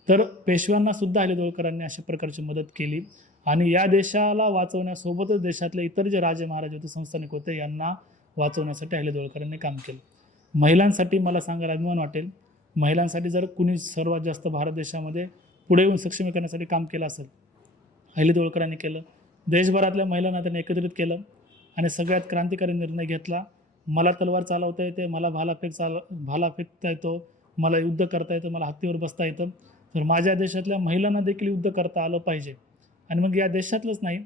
तर पेशव्यांना सुद्धा अहिल्यादेवी होळकरांनी अशा प्रकारची मदत केली. आणि या देशाला वाचवण्यासोबतच देशातले इतर जे राजे महाराज होते, संस्थानिक होते, यांना वाचवण्यासाठी अहिल्यादेवी होळकरांनी काम केलं. महिलांसाठी मला सांगायला अभिमान वाटेल, महिलांसाठी जर कुणी सर्वात जास्त भारत देशामध्ये पुढे येऊन सक्षमीकरणासाठी काम केलं असेल, अहिल्यादेवी होळकरांनी केलं. देशभरातल्या महिलांना त्यांनी एकत्रित केलं आणि सगळ्यात क्रांतिकारी निर्णय घेतला. मला तलवार चालवता येते, मला भाला फेकता येतो, मला युद्ध करता येतं, मला हत्तीवर बसता येतं, तर माझ्या देशातल्या महिलांना देखील युद्ध करता आलं पाहिजे. आणि मग या देशातलंच नाही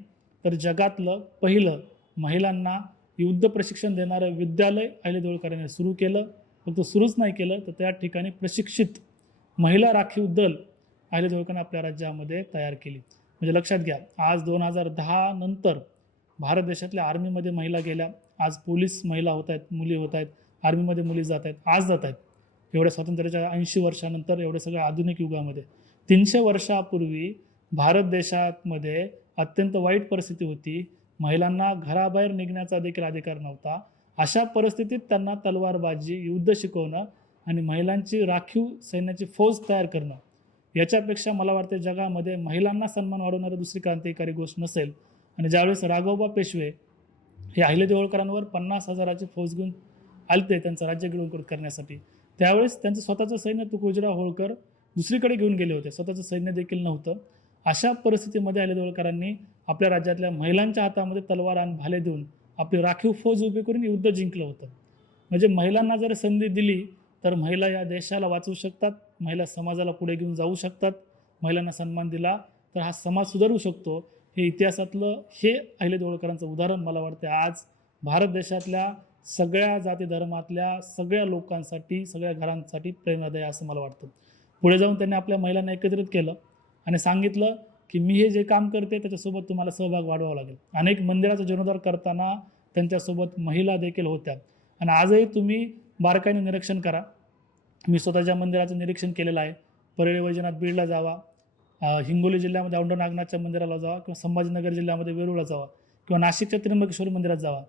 तर जगातलं पहिलं महिलांना युद्ध प्रशिक्षण देणारं विद्यालय अहिल्यादेवी होळकरांनी सुरू केलं. फक्त सुरूच नाही केलं तर त्या ठिकाणी प्रशिक्षित महिला राखीव दल अहिल्यादेवी होळकरांनी आपल्या राज्यामध्ये तयार केली. म्हणजे लक्षात घ्या, आज 2010 नंतर भारत देशातल्या आर्मीमध्ये महिला गेल्या, आज पोलीस महिला होत आहेत, मुली होत आहेत, आर्मीमध्ये मुली जात आहेत, आज जात आहेत. एवढ्या स्वातंत्र्याच्या 80 वर्षानंतर, एवढ्या सगळ्या आधुनिक युगामध्ये. 300 वर्षापूर्वी भारत देशामध्ये अत्यंत वाईट परिस्थिती होती. महिलांना घराबाहेर निघण्याचा देखील अधिकार नव्हता. अशा परिस्थितीत त्यांना तलवारबाजी, युद्ध शिकवणं आणि महिलांची राखीव सैन्याची फौज तयार करणं, याच्यापेक्षा मला वाटते जगामध्ये महिलांना सन्मान वाढवणारी दुसरी क्रांतिकारी गोष्ट नसेल. आणि ज्यावेळेस राघोबा पेशवे हे अहिल्यादेवी होळकरांवर 50,000ची फौज घेऊन आलते त्यांचं राज्य गिळंकृत करण्यासाठी, त्यावेळेस त्यांचं स्वतःचं सैन्य तुकोजीराव होळकर दुसरीकडे घेऊन गेले होते, स्वतःचं सैन्य देखील नव्हतं. अशा परिस्थितीमध्ये अहिल्यादेवी होळकरांनी आपल्या राज्यातल्या महिलांच्या हातामध्ये तलवार आणि भाले देऊन आपली राखीव फौज उभी करून युद्ध जिंकलं होतं. म्हणजे महिलांना जर संधी दिली तर महिला या देशाला वाचवू शकतात, महिला समाजाला पुढे घेऊन जाऊ शकतात. महिलांना सन्मान दिला तर हा समाज सुधारू शकतो. हे इतिहासातलं हे अहिल्यादेवी होळकरांचं उदाहरण मला वाटते आज भारत देशातल्या सगळ्या जाती धर्मातल्या सगळ्या लोकांसाठी, सगळ्या घरांसाठी प्रेरणादायी असं मला वाटतं. पुढे जाऊन त्यांनी आपल्या महिलांना एकत्रित केलं आणि सांगितलं की मी हे जे काम करते त्याच्यासोबत तुम्हाला सहभाग वाढवावा लागेल. अनेक मंदिराचा जीर्णोद्धार करताना त्यांच्यासोबत महिला देखील होत्या आणि आजही तुम्ही बारकाईने निरीक्षण करा. मी स्वतःच्या मंदिराचं निरीक्षण केलेलं आहे. परळी वैजनाथ बीडला जावा, हिंगोली जिल्ह्यामध्ये औंढा नागनाथच्या मंदिराला जावा किंवा संभाजीनगर जिल्ह्यामध्ये वेरूळला जावा किंवा नाशिकच्या त्र्यंबकेश्वर मंदिरात जावा.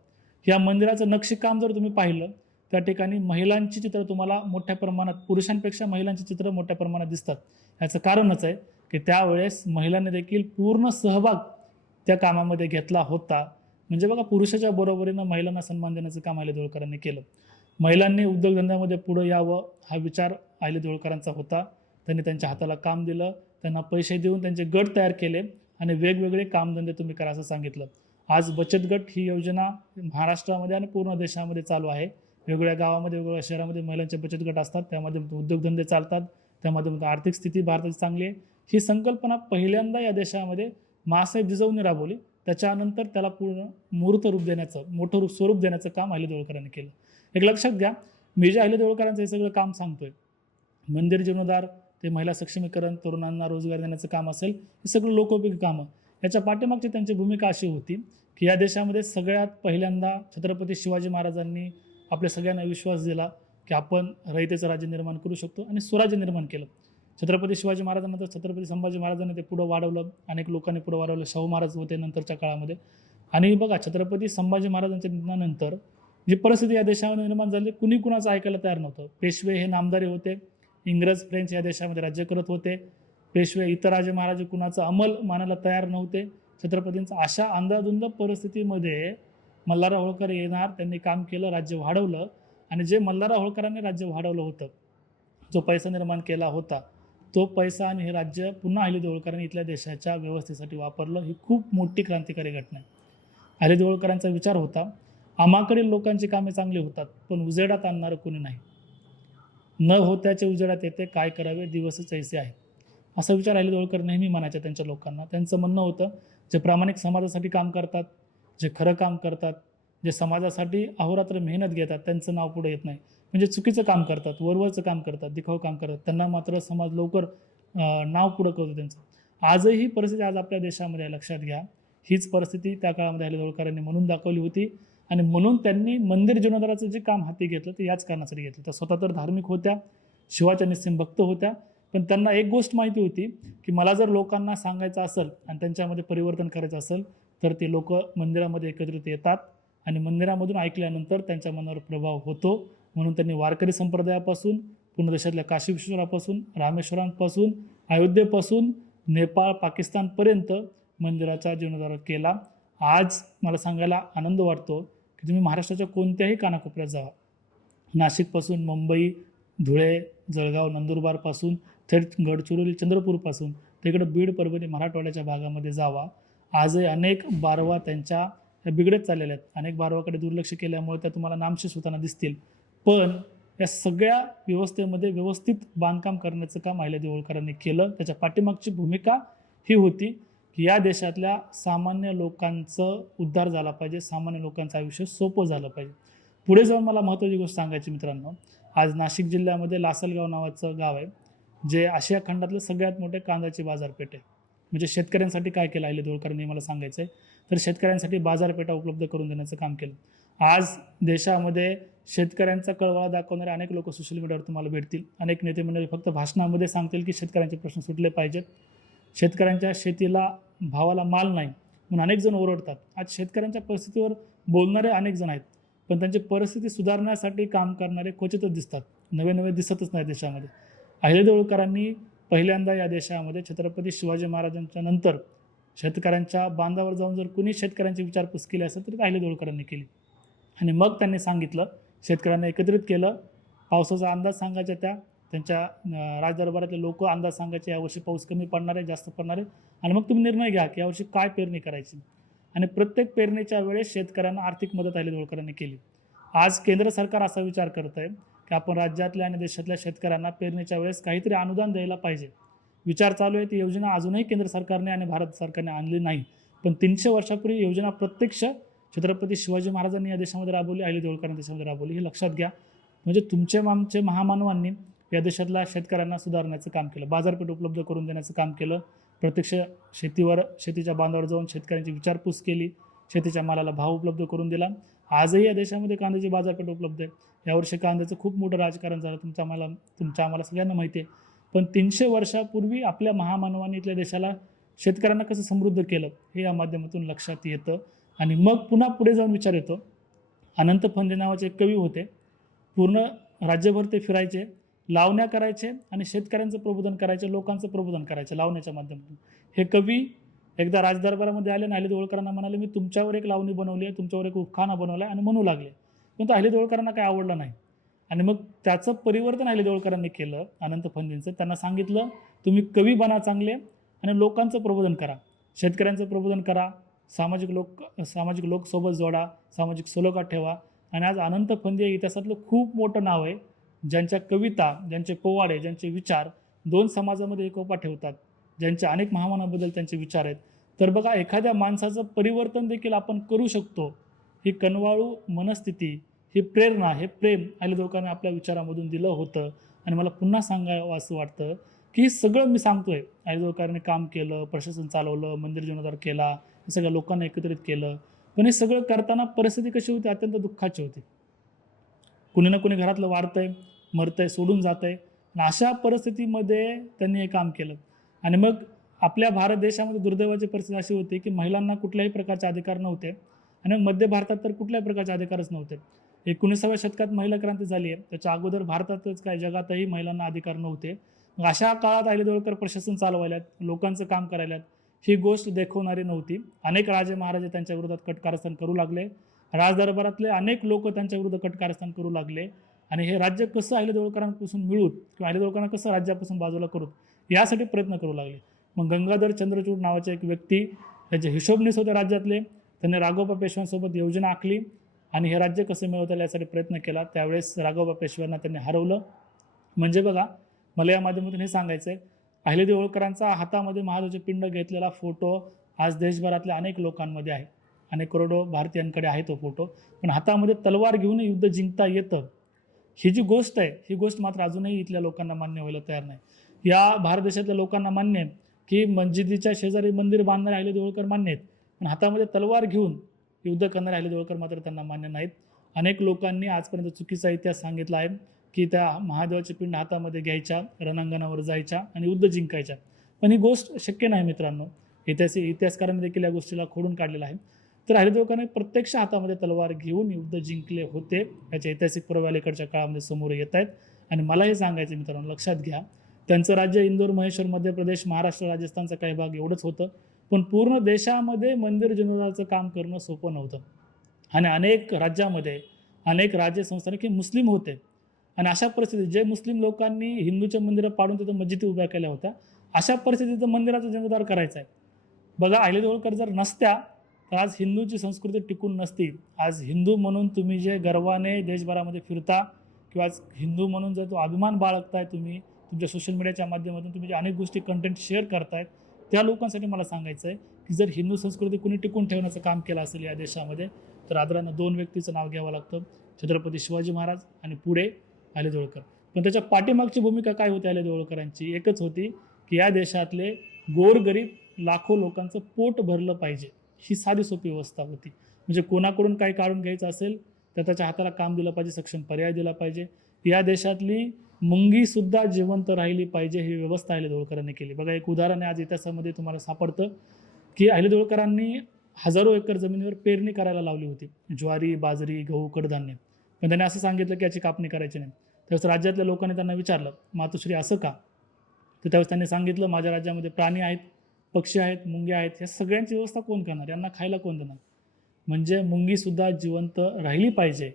या मंदिराचं नक्षीकाम जर तुम्ही पाहिलं त्या ठिकाणी महिलांची चित्र तुम्हाला मोठ्या प्रमाणात, पुरुषांपेक्षा महिलांची चित्र मोठ्या प्रमाणात दिसतात. याचं कारणच आहे की त्यावेळेस महिलांनी देखील पूर्ण सहभाग त्या कामामध्ये घेतला होता. म्हणजे बघा, पुरुषाच्या बरोबरीनं महिलांना सन्मान देण्याचं काम अहिल्यादेवी होळकरांनी केलं. महिलांनी उद्योगधंद्यामध्ये पुढं यावं हा विचार अहिल्यादेवी होळकरांचा होता. त्यांनी त्यांच्या हाताला काम दिलं, त्यांना पैसे देऊन त्यांचे गट तयार केले आणि वेगवेगळे कामधंदे तुम्ही करा असं सांगितलं. आज बचत गट ही योजना महाराष्ट्रामध्ये आणि पूर्ण देशामध्ये चालू आहे. वेगवेगळ्या गावामध्ये, वेगवेगळ्या शहरामध्ये महिलांचे बचत गट असतात, त्यामध्ये उद्योगधंदे चालतात, त्यामध्ये आर्थिक स्थिती भारताची चांगली आहे. ही संकल्पना पहिल्यांदा या देशामध्ये माँसाहेब जिजाऊंनी राबवली. त्याच्यानंतर त्याला पूर्ण मूर्त रूप देण्याचं, मोठं स्वरूप देण्याचं काम अहिल्यादेवी होळकरांनी केलं. एक लक्षात घ्या, मी जे अहिल्यादेवी होळकरांचं हे सगळं काम सांगतोय, मंदिर जीर्णोद्धार ते महिला सक्षमीकरण, तरुणांना रोजगार देण्याचं काम असेल, हे सगळं लोकोपयोगी कामं. याच्या पाठीमागची त्यांची भूमिका अशी होती की या देशामध्ये सगळ्यात पहिल्यांदा छत्रपती शिवाजी महाराजांनी आपल्या सगळ्यांना विश्वास दिला की आपण रयतेचं राज्य निर्माण करू शकतो आणि स्वराज्य निर्माण केलं. छत्रपती शिवाजी महाराजांनंतर छत्रपती संभाजी महाराजांनी ते पुढं वाढवलं, अनेक लोकांनी पुढं वाढवलं, शाहू महाराज होते नंतरच्या काळामध्ये. आणि बघा, छत्रपती संभाजी महाराजांच्या निधनानंतर जी परिस्थिती या देशामध्ये निर्माण झाली, कुणी कुणाचं ऐकायला तयार नव्हतं. पेशवे हे नामधारी होते, इंग्रज फ्रेंच या देशामध्ये राज्य करत होते. पेशवे, इतर राजे महाराजे कुणाचा अंमल मानायला तयार नव्हते. छत्रपतींचा अशा अंधाधुंद परिस्थितीमध्ये मल्हारराव होळकर येणार, त्यांनी काम केलं, राज्य वाढवलं. आणि जे मल्हारराव होळकरांनी राज्य वाढवलं होतं, जो पैसा निर्माण केला होता, तो पैसा आणि हे राज्य पुन्हा अहिल्यादेवी होळकरांनी इथल्या देशाच्या व्यवस्थेसाठी वापरलं. ही खूप मोठी क्रांतिकारी घटना आहे. अहिल्यादेवी होळकरांचा विचार होता, आम्हाकडील लोकांची कामे चांगली होतात पण उजेडात आणणारं कोणी नाही. न होत्याचे उजेडात येते, काय करावे दिवसच ऐसे आहे. असा विचार अहिल्यादेवी होळकर नेहमी म्हणायचे त्यांच्या लोकांना. त्यांचं म्हणणं होतं, जे प्रामाणिक समाजासाठी काम करतात, जे खरं काम करतात, जे समाजासाठी अहोरात्र मेहनत घेतात, त्यांचं नाव पुढे येत नाही. म्हणजे चुकीचं काम करतात, वरवरचं काम करतात, दिखाऊ काम करतात, त्यांना मात्र समाज लवकर नाव पुढं करतो त्यांचं. आजही ही परिस्थिती आज आपल्या देशामध्ये आहे, लक्षात घ्या. हीच परिस्थिती त्या काळामध्ये अहिल्यादेवी होळकरांनी म्हणून दाखवली होती आणि म्हणून त्यांनी मंदिर जीर्णोद्धाराचं जे काम हाती घेतलं ते याच कारणासाठी घेतलं. त्या स्वतः तर धार्मिक होत्या, शिवाच्या निस्सीम भक्त होत्या, पण त्यांना एक गोष्ट माहिती होती की मला जर लोकांना सांगायचं असेल आणि त्यांच्यामध्ये परिवर्तन करायचं असेल तर ते लोक मंदिरामध्ये एकत्रित येतात आणि मंदिरामधून ऐकल्यानंतर त्यांच्या मनावर प्रभाव होतो. म्हणून त्यांनी वारकरी संप्रदायापासून, पूर्ण देशातल्या काशी विश्वेश्वरापासून, रामेश्वरांपासून, अयोध्येपासून नेपाळ, पाकिस्तानपर्यंत मंदिराचा जीर्णोद्धार केला. आज मला सांगायला आनंद वाटतो की तुम्ही महाराष्ट्राच्या कोणत्याही कानाकोपऱ्यात जावा, नाशिकपासून मुंबई, धुळे, जळगाव, नंदुरबारपासून थेट गडचिरोली, चंद्रपूरपासून तिकडं बीड, परभणी, मराठवाड्याच्या भागामध्ये जावा. आजही अनेक बारवा त्यांच्या बिघडत चाललेल्या आहेत. अनेक बारवाकडे दुर्लक्ष केल्यामुळे त्या तुम्हाला नामशेष होताना दिसतील. पण या सगळ्या व्यवस्थेमध्ये व्यवस्थित बांधकाम करण्याचं काम अहिल्यादेवी होळकरांनी केलं. त्याच्या पाठीमागची भूमिका ही होती की या देशातल्या सामान्य लोकांचं उद्धार झाला पाहिजे, सामान्य लोकांचं आयुष्य सोपं झालं पाहिजे. पुढे जाऊन मला महत्त्वाची गोष्ट सांगायची मित्रांनो, आज नाशिक जिल्ह्यामध्ये लासलगाव नावाचं गाव आहे, जे आशिया खंडातलं सगळ्यात मोठे कांद्याची बाजारपेठ आहे. म्हणजे शेतकऱ्यांसाठी काय केलं अहिल्यादेवी होळकरांनी मला सांगायचं आहे, तर शेतकऱ्यांसाठी बाजारपेठा उपलब्ध करून देण्याचं काम केलं. आज देशामध्ये शेतकऱ्यांचा कळवळा दाखवणारे अनेक लोक सोशल मीडियावर तुम्हाला भेटतील. अनेक नेते मंडळी फक्त भाषणामध्ये सांगतील की शेतकऱ्यांचे प्रश्न सुटले पाहिजेत, शेतकऱ्यांच्या शेतीला भावाला माल नाही म्हणून अनेक जण ओरडतात. आज शेतकऱ्यांच्या परिस्थितीवर बोलणारे अनेक जण आहेत, पण त्यांची परिस्थिती सुधारण्यासाठी काम करणारे क्वचितच दिसतात, नवे दिसतच नाही देशामध्ये. अहिल्यादेवी होळकरांनी पहिल्यांदा या देशामध्ये छत्रपती शिवाजी महाराजांच्या नंतर शेतकऱ्यांच्या बांधावर जाऊन जर कुणी शेतकऱ्यांची विचारपूस केली असेल तर अहिल्यादेवी होळकरांनी केली. आणि मग त्यांनी सांगितलं, शेतकऱ्यांना एकत्रित केलं, पावसाचा अंदाज सांगायच्या त्यांच्या राजदरबारातले लोक अंदाज सांगायचे, यावर्षी पाऊस कमी पडणार आहे, जास्त पडणार आहे, आणि मग तुम्ही निर्णय घ्या की यावर्षी काय पेरणी करायची. आणि प्रत्येक पेरणीच्या वेळेस शेतकऱ्यांना आर्थिक मदत अहिल्यादेवी होळकरांनी केली. आज केंद्र सरकार असा विचार करत आहे की आपण राज्यातल्या आणि देशातल्या शेतकऱ्यांना पेरणीच्या वेळेस काहीतरी अनुदान द्यायला पाहिजे. विचार चालू आहे. ती योजना अजूनही केंद्र सरकारने आणि भारत सरकारने आणली नाही, पण 300 वर्षापूर्वी योजना प्रत्यक्ष छत्रपती शिवाजी महाराजांनी या देशामध्ये राबवली, अहिल्यादेवी होळकरांनी देशामध्ये राबवली. हे लक्षात घ्या. म्हणजे तुमचे आमचे महामानवांनी या देशातल्या शेतकऱ्यांना सुधारण्याचं काम केलं, बाजारपेठ उपलब्ध करून देण्याचं काम केलं, प्रत्यक्ष शेतीच्या बांधावर जाऊन शेतकऱ्यांची विचारपूस केली, शेतीच्या मालाला भाव उपलब्ध करून दिला. आजही या देशामध्ये कांद्याची बाजारपेठ उपलब्ध आहे. यावर्षी कांद्याचं खूप मोठं राजकारण झालं, आम्हाला सगळ्यांना माहिती आहे. पण 300 वर्षापूर्वी आपल्या महामानवांनी इथल्या देशाला शेतकऱ्यांना कसं समृद्ध केलं हे या माध्यमातून लक्षात येतं. आणि मग पुन्हा पुढे जाऊन विचार येतो. अनंत फंदे नावाचे एक कवी होते. पूर्ण राज्यभर ते फिरायचे, लावण्या करायचे आणि शेतकऱ्यांचं प्रबोधन करायचे, लोकांचं प्रबोधन करायचे लावण्याच्या माध्यमातून. हे कवी एकदा राजदरबारामध्ये आले आणि अहिल्यादेवी होळकरांना म्हणाले, मी तुमच्यावर एक लावणी बनवली आहे, तुमच्यावर एक उखाणा बनवला आहे, आणि म्हणू लागले. पण तो अहिल्यादेवी होळकरांना काही आवडलं नाही. आणि मग त्याचं परिवर्तन अहिल्यादेवी होळकरांनी केलं, अनंत फंदेंचं. त्यांना सांगितलं, तुम्ही कवी बना चांगले आणि लोकांचं प्रबोधन करा, शेतकऱ्यांचं प्रबोधन करा, सामाजिक लोक सोबत जोडा, सामाजिक सलोखा ठेवा. आणि आज अनंत फंदे इतिहासातलं खूप मोठं नाव आहे, ज्यांच्या कविता, ज्यांचे पोवाडे, ज्यांचे विचार दोन समाजामध्ये एकोपा ठेवतात, ज्यांच्या अनेक महामानवांबद्दल त्यांचे विचार आहेत. तर बघा, एखाद्या माणसाचं परिवर्तन देखील आपण करू शकतो. ही कनवाळू मनस्थिती, ही प्रेरणा, हे प्रेम अहिल्यादेवी होळकरांनी आपल्या विचारामधून दिलं होतं. आणि मला पुन्हा सांगावं असं वाटतं की सगळं मी सांगतोय, अहिल्यादेवी होळकरांनी काम केलं, प्रशासन चालवलं, मंदिर जीर्णोद्धार केला, हे सगळ्या लोकांना एकत्रित केलं. पण हे सगळं करताना परिस्थिती कशी होती? अत्यंत दुःखाची होती. कुणी ना कुणी घरातलं वारतंय, मरतंय, सोडून जातंय. आणि अशा परिस्थितीमध्ये त्यांनी हे काम केलं. आणि मग आपल्या भारत देशामध्ये दुर्दैवाची परिस्थिती अशी होती की महिलांना कुठल्याही प्रकारचे अधिकार नव्हते. आणि मध्य भारतात तर कुठल्याही प्रकारचे अधिकारच नव्हते. 19व्या शतकात महिला क्रांती झाली आहे, त्याच्या अगोदर भारतातच काय जगातही महिलांना अधिकार नव्हते. मग अशा काळात अहिल्यादेवी होळकर प्रशासन चालवायल्यात, लोकांचं काम करायल्यात, ही गोष्ट देखवणारी नव्हती. अनेक राजे महाराजे त्यांच्या विरोधात कटकारस्थान करू लागले. राजदरबारातले अनेक लोक त्यांच्या विरुद्ध कटकारस्थान करू लागले. आणि हे राज्य कसं अहिल्यादेवी होळकरांपासून मिळूत किंवा अहिल्यादेवी होळकरांना कसं राज्यापासून बाजूला करूत यासाठी प्रयत्न करू लागले. मग गंगाधर चंद्रचूड नावाचे एक व्यक्ती, त्याचे हिशोबनीस होते राज्यातले, त्यांनी राघोबा पेशव्यांसोबत योजना आखली आणि हे राज्य कसं मिळवता येईल यासाठी प्रयत्न केला. त्यावेळेस राघोबा पेशव्यांना त्यांनी हरवलं. म्हणजे बघा, मला या माध्यमातून हे सांगायचं आहे, अहिल्यादेवी होळकरांचा हातामध्ये महादेवाचे पिंड घेतलेला फोटो आज देशभरातल्या अनेक लोकांमध्ये आहे, अनेक करोडो भारतीयांकडे आहे तो फोटो. पण हातामध्ये तलवार घेऊन युद्ध जिंकता येतं, ही जी गोष्ट आहे, ही गोष्ट मात्र अजूनही इथल्या लोकांना मान्य व्हायला तयार नाही. या भारत देशातल्या लोकांना मान्य आहे की मस्जिदीच्या शेजारी मंदिर बांधणारे अहिल्यादेवी होळकर मान्य आहेत, पण हातामध्ये तलवार घेऊन युद्ध करणारे अहिल्यादेवी होळकर मात्र त्यांना मान्य नाहीत. अनेक लोकांनी आजपर्यंत चुकीचा इतिहास सांगितला आहे की त्या महादेवाचे पिंड हातामध्ये घ्यायच्या, रणांगणावर जायच्या आणि युद्ध जिंकायच्या. पण ही गोष्ट शक्य नाही मित्रांनो. इतिहासकारांनी देखील या गोष्टीला खोडून काढलेलं आहे. तर अहिल्यादेवी होळकरांनी प्रत्यक्ष हातामध्ये तलवार घेऊन युद्ध जिंकले होते. याचे ऐतिहासिक पुरावे अलीकडच्या काळामध्ये समोर येत आहेत. आणि मला हे सांगायचं मित्रांनो, लक्षात घ्या, त्यांचं राज्य इंदोर, महेश्वर, मध्य प्रदेश, महाराष्ट्र, राजस्थानचा काही भाग एवढंच होतं. पण पूर्ण देशामध्ये मंदिर जीर्णोद्धाराचं काम करणं सोपं नव्हतं. आणि अनेक राज्यामध्ये अनेक राज्य संस्थानिक मुस्लिम होते. आणि अशा परिस्थितीत जे मुस्लिम लोकांनी हिंदूच्या मंदिरं पाडून तिथं मस्जिदी उभ्या केल्या होत्या, अशा परिस्थितीत मंदिराचा जीर्णोद्धार करायचा आहे. बघा, अहिल्यादेवी होळकर जर नसत्या तर आज हिंदूची संस्कृती टिकून नसती. आज हिंदू म्हणून तुम्ही जे गर्वाने देशभरामध्ये फिरता किंवा आज हिंदू म्हणून जर तो अभिमान बाळगताय, तुम्ही तुमच्या सोशल मीडियाच्या माध्यमातून तुम्ही जे अनेक गोष्टी कंटेंट शेअर करतायत, त्या लोकांसाठी मला सांगायचं आहे की जर हिंदू संस्कृती कुणी टिकून ठेवण्याचं काम केलं असेल या देशामध्ये, तर आदरानं 2 व्यक्तीचं नाव घ्यावं लागतं, छत्रपती शिवाजी महाराज आणि पुढे अहिल्यादेवी होळकर. पण त्याच्या पाठीमागची भूमिका काय होती अहिल्यादेवी होळकरांची? एकच होती की या देशातले गोरगरीब लाखो लोकांचं पोट भरलं पाहिजे, ही साधी सोपी व्यवस्था होती. म्हणजे कोणाकडून काही काढून घ्यायचं असेल तर त्याच्या हाताला काम दिलं पाहिजे, सक्षम पर्याय दिला पाहिजे. या देशातली मुंगीसुद्धा जिवंत राहिली पाहिजे, ही व्यवस्था अहिल्यादेवी होळकरांनी केली. बघा, एक उदाहरण आज इतिहासामध्ये तुम्हाला सापडतं की अहिल्यादेवी होळकरांनी हजारो एकर जमिनीवर पेरणी करायला लावली होती, ज्वारी, बाजरी, गहू, कडधान्य. पण त्यांनी असं सांगितलं की याची कापणी करायची नाही. त्यावेळेस राज्यातल्या लोकांनी त्यांना विचारलं, मातोश्री असं का? तर त्यावेळेस त्यांनी सांगितलं, माझ्या राज्यामध्ये प्राणी आहेत, पक्षी आहेत, मुंग्या आहेत, या सगळ्यांची व्यवस्था कोण करणार? यांना खायला कोण देणार? म्हणजे मुंगीसुद्धा जिवंत राहिली पाहिजे,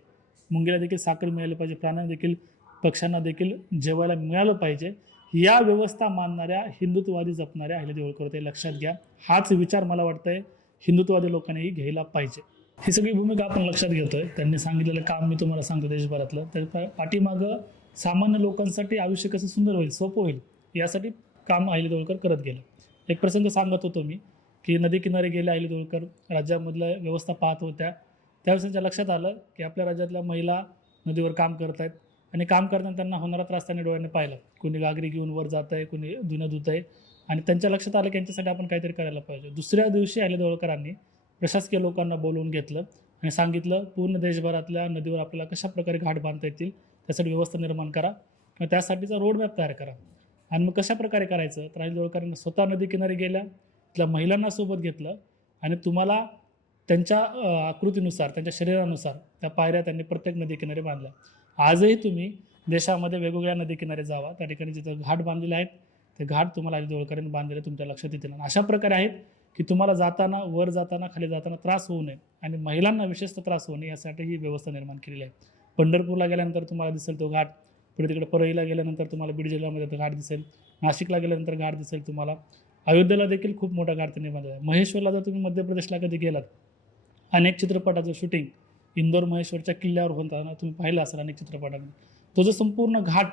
मुंगीला देखील साखर मिळाली पाहिजे, प्राण्यांना देखील, पक्ष्यांना देखील जेवायला मिळालं पाहिजे. या व्यवस्था मानणाऱ्या, हिंदुत्ववादी जपणाऱ्या अहिल्यादेवी होळकर होते. लक्षात घ्या, हाच विचार मला वाटतंय हिंदुत्ववादी लोकांनीही घ्यायला पाहिजे. ही सगळी भूमिका आपण लक्षात घेतोय. त्यांनी सांगितलेलं काम मी तुम्हाला सांगतो देशभरातलं. तर पाठीमागं सामान्य लोकांसाठी आयुष्य कसं सुंदर होईल, सोपं होईल, यासाठी काम अहिल्या देवळकर करत गेले. एक प्रसंग सांगत होतो मी की नदीकिनारी गेले अहिल्या देवळकर, राज्यामधल्या व्यवस्था पाहत होत्या. त्यावेळेस त्यांच्या लक्षात आलं की आपल्या राज्यातल्या महिला नदीवर काम करत आहेत आणि काम करताना त्यांना होणारा त्रास त्यांनी डोळ्याने पाहिला. कोणी घागरी घेऊन वर जात आहे, कोणी धुणं धुत आहे आणि त्यांच्या लक्षात आलं की यांच्यासाठी आपण काहीतरी करायला पाहिजे. दुसऱ्या दिवशी अहिल्या देवळकरांनी प्रशासकीय लोकांना बोलवून घेतलं आणि सांगितलं पूर्ण देशभरातल्या नदीवर आपल्याला कशा प्रकारे घाट बांधता येतील त्यासाठी व्यवस्था निर्माण करा किंवा त्यासाठीचा रोडमॅप तयार करा. आणि मग कशा प्रकारे करायचं, तर अहिल्या देवळकरांनी स्वतः नदीकिनारी गेल्या, तिथल्या महिलांना सोबत घेतलं आणि तुम्हाला त्यांच्या आकृतीनुसार, त्यांच्या शरीरानुसार त्या पायऱ्या त्यांनी प्रत्येक नदीकिनारी बांधल्या. आजही तुम्ही देशामध्ये वेगवेगळ्या नदीकिनारी जावा, त्या ठिकाणी जिथं घाट बांधलेले आहेत ते घाट तुम्हाला अहिल्या देवळकरांनी बांधलेले तुमच्या लक्षात येतील. आणि अशा प्रकारे आहेत की तुम्हाला जाताना, वर जाताना, खाली जाताना त्रास होऊ नये आणि महिलांना विशेषतः त्रास होऊ नये यासाठी ही व्यवस्था निर्माण केलेली आहे. पंढरपूरला गेल्यानंतर तुम्हाला दिसेल तो घाट, पुढे तिकडे परळीला गेल्यानंतर तुम्हाला बीड जिल्ह्यामध्ये तो घाट दिसेल, नाशिकला गेल्यानंतर घाट दिसेल तुम्हाला, अयोध्येला देखील खूप मोठा घाट त्यांनी बांधला आहे. महेश्वरला जर तुम्ही मध्य प्रदेशला कधी गेलात, अनेक चित्रपटाचं शूटिंग इंदोर महेश्वरच्या किल्ल्यावर होताना तुम्ही पाहिलं असेल अनेक चित्रपटामध्ये. तो जो संपूर्ण घाट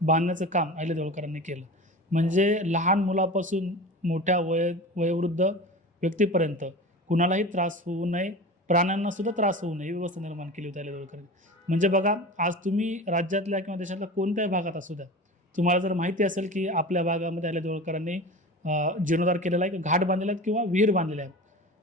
बांधण्याचं काम अहिल्या देवळकरांनी केलं. म्हणजे लहान मुलापासून मोठ्या वयोवृद्ध व्यक्तीपर्यंत कुणालाही त्रास होऊ नये, प्राण्यांनासुद्धा त्रास होऊ नये ही व्यवस्था निर्माण केली होती अहिल्या देवळकरांनी. म्हणजे बघा, आज तुम्ही राज्यातल्या किंवा देशातल्या कोणत्याही भागात असू द्या, तुम्हाला जर माहिती असेल की आपल्या भागामध्ये अहिल्या देवळकरांनी जीर्णोद्धार केलेला आहे, घाट बांधलेला आहेत किंवा विहीर बांधलेले आहेत,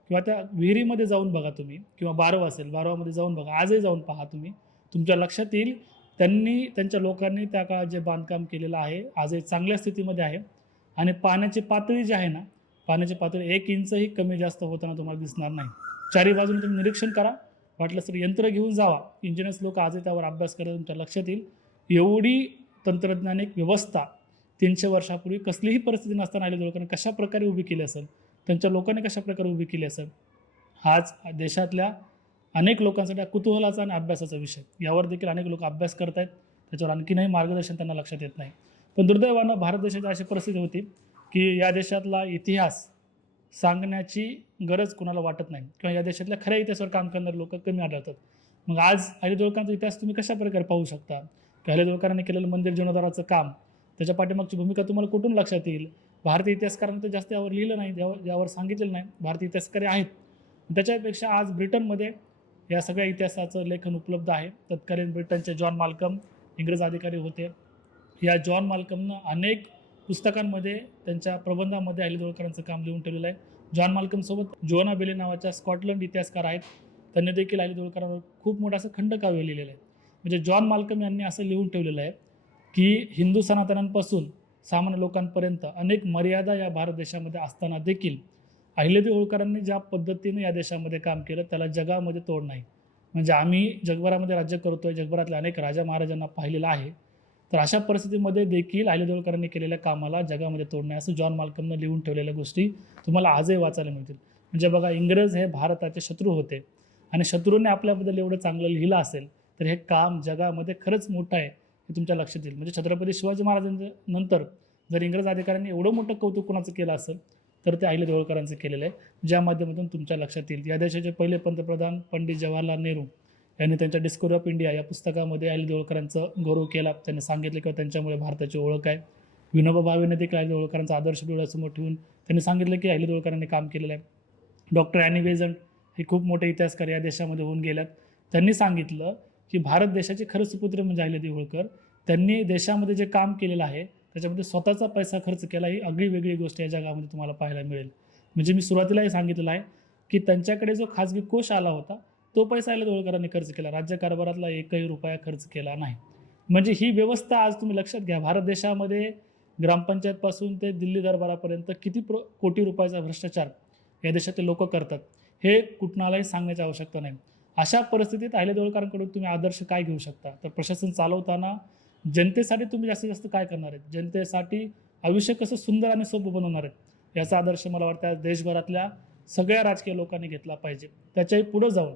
किंवा त्या विहिरीमध्ये जाऊन बघा तुम्ही, किंवा बारव असेल बारवामध्ये जाऊन बघा, आजही जाऊन पहा तुम्ही, तुमच्या लक्षात येईल त्यांनी, त्यांच्या लोकांनी त्या काळात जे बांधकाम केलेलं आहे आजही चांगल्या स्थितीमध्ये आहे. आणि पाण्याची पातळी जी आहे ना, पाण्याची पातळी 1 इंचही कमी जास्त होताना तुम्हाला दिसणार नाही. चारी बाजूने तुम्ही निरीक्षण करा, वाटलं तर यंत्र घेऊन जावा, इंजिनियर्स लोक आजही त्यावर अभ्यास करत तुमच्या लक्षात येईल. एवढी तंत्रज्ञानिक व्यवस्था 300 वर्षापूर्वी कसलीही परिस्थिती नसताना अहिल्या देवळकरांनी कशा प्रकारे उभी केली असेल, त्यांच्या लोकांनी कशा प्रकारे उभी केली असेल, आज देशातल्या अनेक लोकांसाठी कुतूहलाचा आणि अभ्यासाचा विषय. यावर देखील अनेक लोक अभ्यास करत आहेत, त्याच्यावर आणखीनही मार्गदर्शन त्यांना लक्षात येत नाही. पण दुर्दैवानं भारत देशाची अशी परिस्थिती होती की या देशातला इतिहास सांगण्याची गरज कुणाला वाटत नाही किंवा या देशातल्या खऱ्या इतिहासावर काम करणारे लोक कमी आढळतात. मग आज अहिल्या देवळकरांचा इतिहास तुम्ही कशा प्रकारे पाहू शकता, की अहिल्या देवळकरांनी केलेलं मंदिर जीर्णोद्धाराचं काम, त्याच्या पाठीमागची भूमिका तुम्हाला कुठून लक्षात येईल. भारतीय इतिहासकारांनी तर जास्त यावर लिहिलं नाही, यावर सांगितलेलं नाही. भारतीय इतिहासकारी आहेत, त्याच्यापेक्षा आज ब्रिटनमध्ये या सगळ्या इतिहासाचं लेखन उपलब्ध आहे. तत्कालीन ब्रिटनचे जॉन माल्कम इंग्रज अधिकारी होते. या जॉन माल्कमनं अनेक पुस्तकांमध्ये, त्यांच्या प्रबंधामध्ये अहिल्या देवळकरांचं काम लिहून ठेवलेलं आहे. जॉन माल्कमसोबत जोना बेली नावाच्या स्कॉटलंड इतिहासकार आहेत, त्यांनी देखील अहिल्या देवळकरांवर खूप मोठं असं खंडकाव्य लिहिलेलं आहे. म्हणजे जॉन माल्कम यांनी असं लिहून ठेवलेलं आहे की हिंदू सनातनांपासून सामान्य लोकांपर्यंत अनेक मर्यादा या भारत देशामध्ये असताना देखील अहिल्या देवळकरांनी ज्या पद्धतीने या देशामध्ये काम केलं त्याला जगामध्ये तोड नाही. म्हणजे आम्ही जगभरामध्ये राज्य करतोय, जगभरातल्या अनेक राजा महाराजांना पाहिलेलं आहे, तर अशा परिस्थितीमध्ये देखील अहिल्या देवळकरांनी केलेल्या कामाला जगामध्ये तोड नाही असं जॉन माल्कमनं लिहून ठेवलेल्या गोष्टी तुम्हाला आजही वाचायला मिळतील. म्हणजे बघा, इंग्रज हे भारताचे शत्रू होते आणि शत्रूने आपल्याबद्दल एवढं चांगलं लिहिलं असेल तर हे काम जगामध्ये खरंच मोठं आहे हे तुमच्या लक्षात येईल. म्हणजे छत्रपती शिवाजी महाराजांनंतर जर इंग्रज अधिकाऱ्यांनी एवढं मोठं कौतुक कोणाचं केलं असेल तर ते अहिल्या देवळकरांचं केलेलं आहे, ज्या माध्यमातून तुमच्या लक्षात येईल. या देशाचे पहिले पंतप्रधान पंडित जवाहरलाल नेहरू यांनी त्यांच्या डिस्कव्हरी ऑफ इंडिया या पुस्तकामध्ये अहिल्या देवळकरांचं गौरव केला. त्यांनी सांगितलं की त्यांच्यामुळे भारताची ओळख आहे. विनोबा भावेने देखील अहिल्या देवळकरांचा आदर्श डोळ्यासमोर ठेवून त्यांनी सांगितलं की अहिल्या देवळकरांनी काम केलेलं आहे. डॉक्टर ॲनी बेझंट हे खूप मोठे इतिहासकार या देशामध्ये होऊन गेल्यात. त्यांनी सांगितलं की भारत देशाचे खरं सुपुत्र म्हणजे अहिल्या देवळकर. त्यांनी देशामध्ये जे काम केलेलं आहे त्याच्यामध्ये स्वतःचा पैसा खर्च केला, ही आगळी वेगळी गोष्ट या जगामध्ये तुम्हाला पाहायला मिळेल. म्हणजे मी सुरुवातीलाही सांगितलेलं आहे की त्यांच्याकडे जो खाजगी कोष आला होता तो पैसा अहिल्या देवळकरांनी खर्च केला, राज्यकारभारातला एकही रुपया खर्च केला नाही. म्हणजे ही व्यवस्था आज तुम्ही लक्षात घ्या, भारत देशामध्ये ग्रामपंचायतपासून ते दिल्ली दरबारापर्यंत किती कोटी रुपयाचा भ्रष्टाचार या देशातील लोक करतात हे कुणालाही सांगण्याची आवश्यकता नाही. अशा परिस्थितीत अहिल्या देवळकरांकडून तुम्ही आदर्श काय घेऊ शकता, तर प्रशासन चालवताना जनतेसाठी तुम्ही जास्तीत जास्त काय करणार आहेत, जनतेसाठी आयुष्य कसं सुंदर आणि सोपं बनवणार आहेत याचा आदर्श मला वाटतं आज देशभरातल्या सगळ्या राजकीय लोकांनी घेतला पाहिजे. त्याच्याही पुढं जाऊन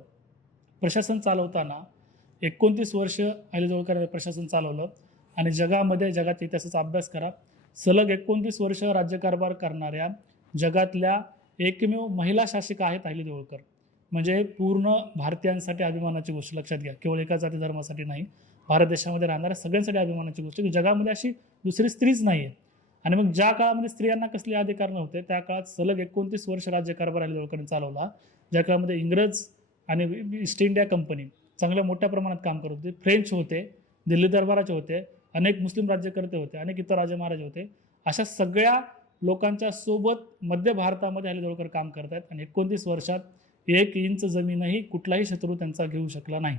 प्रशासन चालवताना 29 वर्ष अहिल्या देवळकरांनी प्रशासन चालवलं आणि जगामध्ये जगाच्या इतिहासाचा अभ्यास करा. सलग 29 वर्ष राज्यकारभार करणाऱ्या जगातल्या एकमेव महिला शासिका आहेत अहिल्या देवळकर. म्हणजे पूर्ण भारतीयांसाठी अभिमानाची गोष्ट. लक्षात घ्या, केवळ एका जाती धर्मासाठी नाही, भारत देशामध्ये राहणाऱ्या सगळ्यांसाठी अभिमानाची गोष्ट की जगामध्ये अशी दुसरी स्त्रीच नाही आहे. आणि मग ज्या काळामध्ये स्त्रियांना कसले अधिकार नव्हते त्या काळात सलग 29 वर्ष राज्यकारभार अहिल्यादेवी होळकरांनी चालवला. ज्या काळामध्ये इंग्रज आणि ईस्ट इंडिया कंपनी चांगल्या मोठ्या प्रमाणात काम करत होते, फ्रेंच होते, दिल्ली दरबाराचे होते, अनेक मुस्लिम राज्यकर्ते होते, अनेक इतर राजे महाराज होते. अशा सगळ्या लोकांच्या सोबत मध्य भारतामध्ये अहिल्यादेवी होळकर काम करत आहेत आणि 29 वर्षात 1 इंच जमीनही कुठलाही शत्रू त्यांचा घेऊ शकला नाही.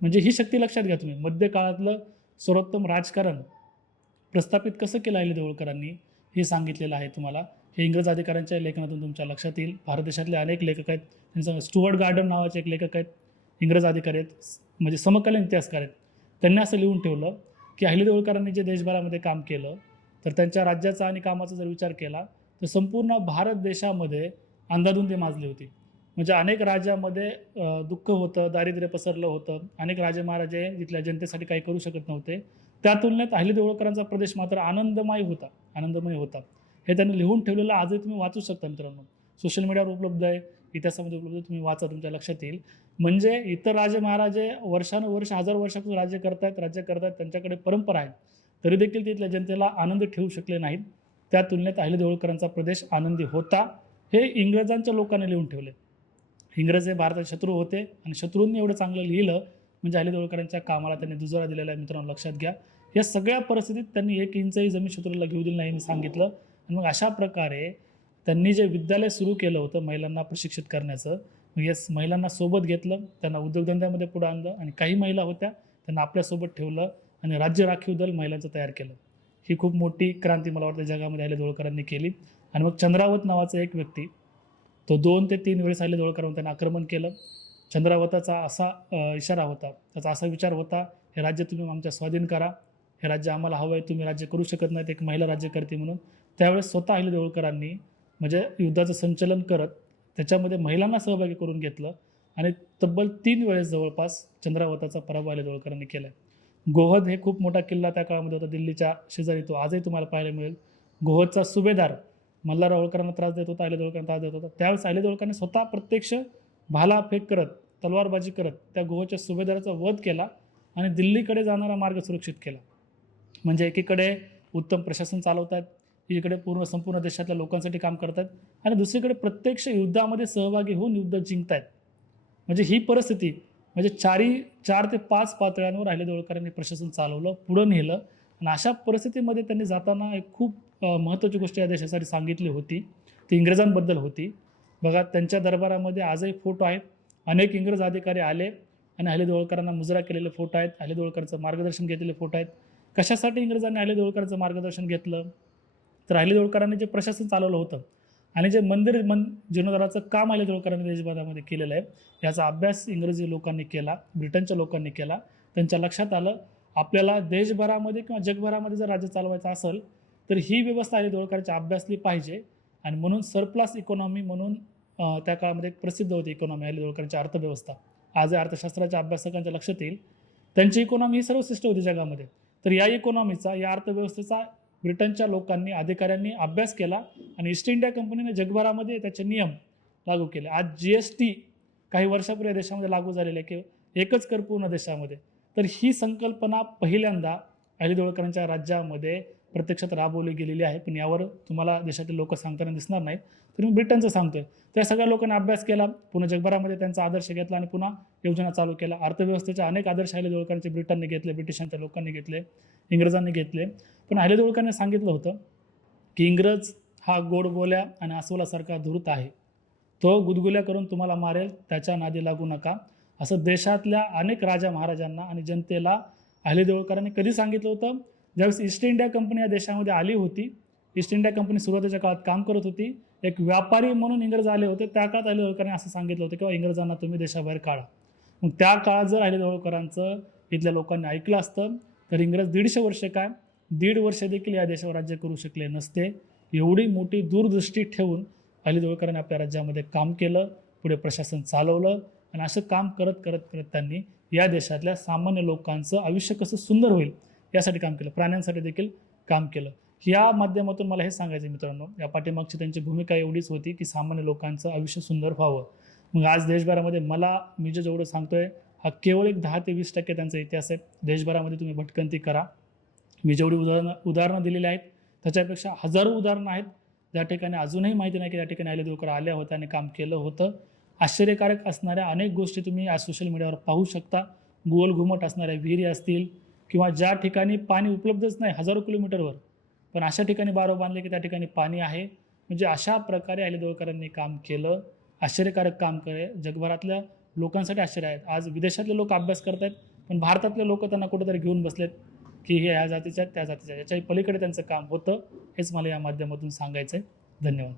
म्हणजे ही शक्ती लक्षात घ्या तुम्ही. मध्य काळातलं सर्वोत्तम राजकारण प्रस्थापित कसं केलं अहिल्यादेवी होळकरांनी हे सांगितलेलं आहे तुम्हाला. हे इंग्रज अधिकाऱ्यांच्या लेखनातून तुमच्या लक्षात येईल. भारत देशातले अनेक लेखक आहेत. त्यांचं स्टुअर्ट गार्डन नावाचे एक लेखक आहेत, इंग्रज अधिकारी आहेत, म्हणजे समकालीन इतिहासकार आहेत. त्यांनी असं लिहून ठेवलं की अहिल्यादेवी होळकरांनी जे देशभरामध्ये काम केलं तर त्यांच्या राज्याचा आणि कामाचा जर विचार केला तर संपूर्ण भारत देशामध्ये अंधाधुंदी माजली होती. म्हणजे अनेक राज्यामध्ये दुःख होतं, दारिद्र्य पसरलं होतं, अनेक राजे महाराजे जिथल्या जनतेसाठी काही करू शकत नव्हते. त्या तुलनेत अहिल्यादेवी होळकरांचा प्रदेश मात्र आनंदमय होता. हे त्यांनी लिहून ठेवलेलं आजही तुम्ही वाचू शकता मित्रांनो. सोशल मीडियावर उपलब्ध आहे, इतिहासामध्ये उपलब्ध, तुम्ही वाचा, तुमच्या लक्षात येईल. म्हणजे इतर राजे महाराजे वर्षानुवर्ष 1000 वर्षापासून राज्य करतायत, त्यांच्याकडे परंपरा आहे, तरी देखील तिथल्या जनतेला आनंद ठेवू शकले नाहीत. त्या तुलनेत अहिल्यादेवी होळकरांचा प्रदेश आनंदी होता. हे इंग्रजांच्या लोकांनी लिहून ठेवले. इंग्रज हे भारताचे शत्रू होते आणि शत्रूंनी एवढं चांगलं लिहिलं म्हणजे अहिल्यादेवी होळकरांच्या कामाला त्यांनी दुजोरा दिलेला आहे. मित्रांनो लक्षात घ्या, या सगळ्या परिस्थितीत त्यांनी 1 इंचही जमीन शत्रूला घेऊ दिली नाही, मी सांगितलं. आणि मग अशा प्रकारे त्यांनी जे विद्यालय सुरू केलं होतं महिलांना प्रशिक्षित करण्याचं, मग या महिलांना सोबत घेतलं, त्यांना उद्योगधंद्यामध्ये पुढं आणलं आणि काही महिला होत्या त्यांना आपल्यासोबत ठेवलं आणि राज्य राखीव दल महिलांचं तयार केलं. ही खूप मोठी क्रांती मला वाटतं जगामध्ये अहिल्यादेवी होळकरांनी केली. आणि मग चंद्रावत नावाचा एक व्यक्ती, तो 2 ते 3 वेळेस अहिल्यादेवी होळकरांनी त्यांना आक्रमण केलं. चंद्रावताचा असा इशारा होता, त्याचा असा विचार होता, हे राज्य तुम्ही आमच्या स्वाधीन करा, हे राज्य आम्हाला हवं आहे, तुम्ही राज्य करू शकत नाहीत एक महिला राज्यकर्ती म्हणून. त्यावेळेस स्वतः अहिल्यादेवी होळकरांनी म्हणजे युद्धाचं संचलन करत त्याच्यामध्ये महिलांना सहभागी करून घेतलं आणि तब्बल 3 वेळेस जवळपास चंद्रावताचा पराभव अहिल्यादेवी होळकरांनी केला आहे. गोहद हे खूप मोठा किल्ला त्या काळामध्ये होता दिल्लीच्या शेजारी, तो आजही तुम्हाला पाहायला मिळेल. गोहदचा सुभेदार मल्हारराव होळकरांना त्रास देत होता, अहिल्यादेवी होळकरांना त्रास देत होता. त्यावेळेस अहिल्यादेवी होळकरांनी स्वतः प्रत्यक्ष भाला फेक करत, तलवारबाजी करत त्या गोहदच्या सुभेदाराचा वध केला आणि दिल्लीकडे जाणारा मार्ग सुरक्षित केला. म्हणजे एकीकडे उत्तम प्रशासन चालवतात, एकीकडे संपूर्ण देशातल्या लोकांसाठी काम करतात आणि दुसरीकडे प्रत्यक्ष युद्धामध्ये सहभागी होऊन युद्ध जिंकतायत. म्हणजे ही परिस्थिती म्हणजे 4 ते 5 पातळ्यांवर अहिल्यादेवी होळकरांनी प्रशासन चालवलं, पुढं नेलं. आणि अशा परिस्थितीमध्ये त्यांनी जाताना एक खूप महत्त्वाची गोष्ट या देशासाठी सांगितली होती, ती इंग्रजांबद्दल होती. बघा, त्यांच्या दरबारामध्ये आजही फोटो आहेत. अनेक इंग्रज अधिकारी आले आणि अहिल्यादेवी होळकरांना मुजरा केलेले फोटो आहेत, अहिल्यादेवी होळकरांचं मार्गदर्शन घेतलेले फोटो आहेत. कशासाठी इंग्रजांनी अहिल्यादेवी होळकरांचं मार्गदर्शन घेतलं तर अहिल्यादेवी होळकरांनी जे प्रशासन चालवलं होतं आणि जे जीर्णोद्धाराचं काम अहिल्यादेवी होळकरांनी देशभरामध्ये केलेलं आहे, याचा अभ्यास इंग्रजी लोकांनी केला, ब्रिटनच्या लोकांनी केला. त्यांच्या लक्षात आलं आपल्याला देशभरामध्ये किंवा जगभरामध्ये जर राज्य चालवायचं असेल तर ही व्यवस्था अहिल्यादेवी होळकरांची अभ्यासली पाहिजे. आणि म्हणून सरप्लस इकॉनॉमी म्हणून त्या काळामध्ये एक प्रसिद्ध होती इकॉनॉमी अहिल्यादेवी होळकरांची अर्थव्यवस्था. आज अर्थशास्त्राच्या अभ्यासकांच्या लक्षात येईल त्यांची इकॉनॉमी ही सर्वश्रेष्ठ होती जगामध्ये. तर या इकॉनॉमीचा, या अर्थव्यवस्थेचा ब्रिटनच्या लोकांनी, अधिकाऱ्यांनी अभ्यास केला आणि ईस्ट इंडिया कंपनीने जगभरामध्ये त्याचे नियम लागू केले. आज GST काही वर्षापूर्वी देशामध्ये लागू झालेले आहे की एकच कर पूर्ण देशामध्ये. तर ही संकल्पना पहिल्यांदा अहिल्यादेवी होळकरांच्या राज्यामध्ये प्रत्यक्षात राबवली गेलेली आहे. पण यावर तुम्हाला देशातील लोक सांगताना दिसणार नाहीत, तर मी ब्रिटनचं सांगतोय. त्या सगळ्या लोकांनी अभ्यास केला, पुन्हा जगभरामध्ये त्यांचा आदर्श घेतला आणि पुन्हा योजना चालू केला. अर्थव्यवस्थेचे अनेक आदर्श अहिल्यादेवी होळकरांचे ब्रिटनने घेतले, ब्रिटिशांच्या लोकांनी घेतले, इंग्रजांनी घेतले. पण अहिल्यादेवी होळकरांनी सांगितलं होतं की इंग्रज हा गोडबोल्या आणि अस्वलासारखा धूर्त आहे, तो गुदगुल्या करून तुम्हाला मारेल, त्याच्या नादी लागू नका. असं देशातल्या अनेक राजा महाराजांना आणि जनतेला अहिल्यादेवी होळकरांनी कधी सांगितलं होतं? ज्यावेळेस ईस्ट इंडिया कंपनी या देशामध्ये आली होती. ईस्ट इंडिया कंपनी सुरुवातीच्या काळात काम करत होती, एक व्यापारी म्हणून इंग्रज आले होते. त्या काळात अहिल्यादेवी होळकरांनी असं सांगितलं होतं की इंग्रजांना तुम्ही देशाबाहेर काढा. मग त्या काळात जर अहिल्यादेवी होळकरांचं इथल्या लोकांनी ऐकलं असतं तर इंग्रज 150 वर्ष काय, 1.5 वर्ष देखील या देशावर राज्य करू शकले नसते. एवढी मोठी दूरदृष्टी ठेवून अहिल्यादेवी होळकरांनी आपल्या राज्यामध्ये काम केलं, पुढे प्रशासन चालवलं आणि असं काम करत करत करत त्यांनी या देशातल्या सामान्य लोकांचं आयुष्य कसं सुंदर होईल यासाठी काम केलं, प्राण्यांसाठी देखील काम केलं. या माध्यमातून मला हे सांगायचं मित्रांनो, या पाठीमागची त्यांची भूमिका एवढीच होती की सामान्य लोकांचं आयुष्य सुंदर व्हावं. मग आज देशभरामध्ये मी जेवढं सांगतोय हा केवळ एक 10 ते 20% त्यांचा इतिहास आहे. देशभरामध्ये तुम्ही भटकंती करा. मी जेवढी उदाहरणं दिलेली आहेत त्याच्यापेक्षा हजारो उदाहरणं आहेत ज्या ठिकाणी अजूनही माहिती नाही की त्या ठिकाणी अहिल्या देवकर आल्या होत्या आणि काम केलं होतं. आश्चर्यकारक असणाऱ्या अनेक गोष्टी तुम्ही आज सोशल मीडियावर पाहू शकता. गोल घुमट असणाऱ्या विहिरी असतील किंवा ज्या ठिकाणी पाणी उपलब्धच नाही हजारो किलोमीटरवर, पण अशा ठिकाणी बारव बांधले की त्या ठिकाणी पाणी आहे. म्हणजे अशा प्रकारे अहिल्या देवकरांनी काम केलं. आश्चर्यकारक काम करे. जगभरातल्या लोकांसाठी आश्चर्य आहेत. आज विदेशातले लोक अभ्यास करत आहेत, पण भारतातले लोक त्यांना कुठेतरी घेऊन बसलेत की हे ह्या जातीच्या त्या जातीच्या, याच्याही पलीकडे त्यांचं काम होतं. हेच मला या माध्यमातून सांगायचं आहे. धन्यवाद.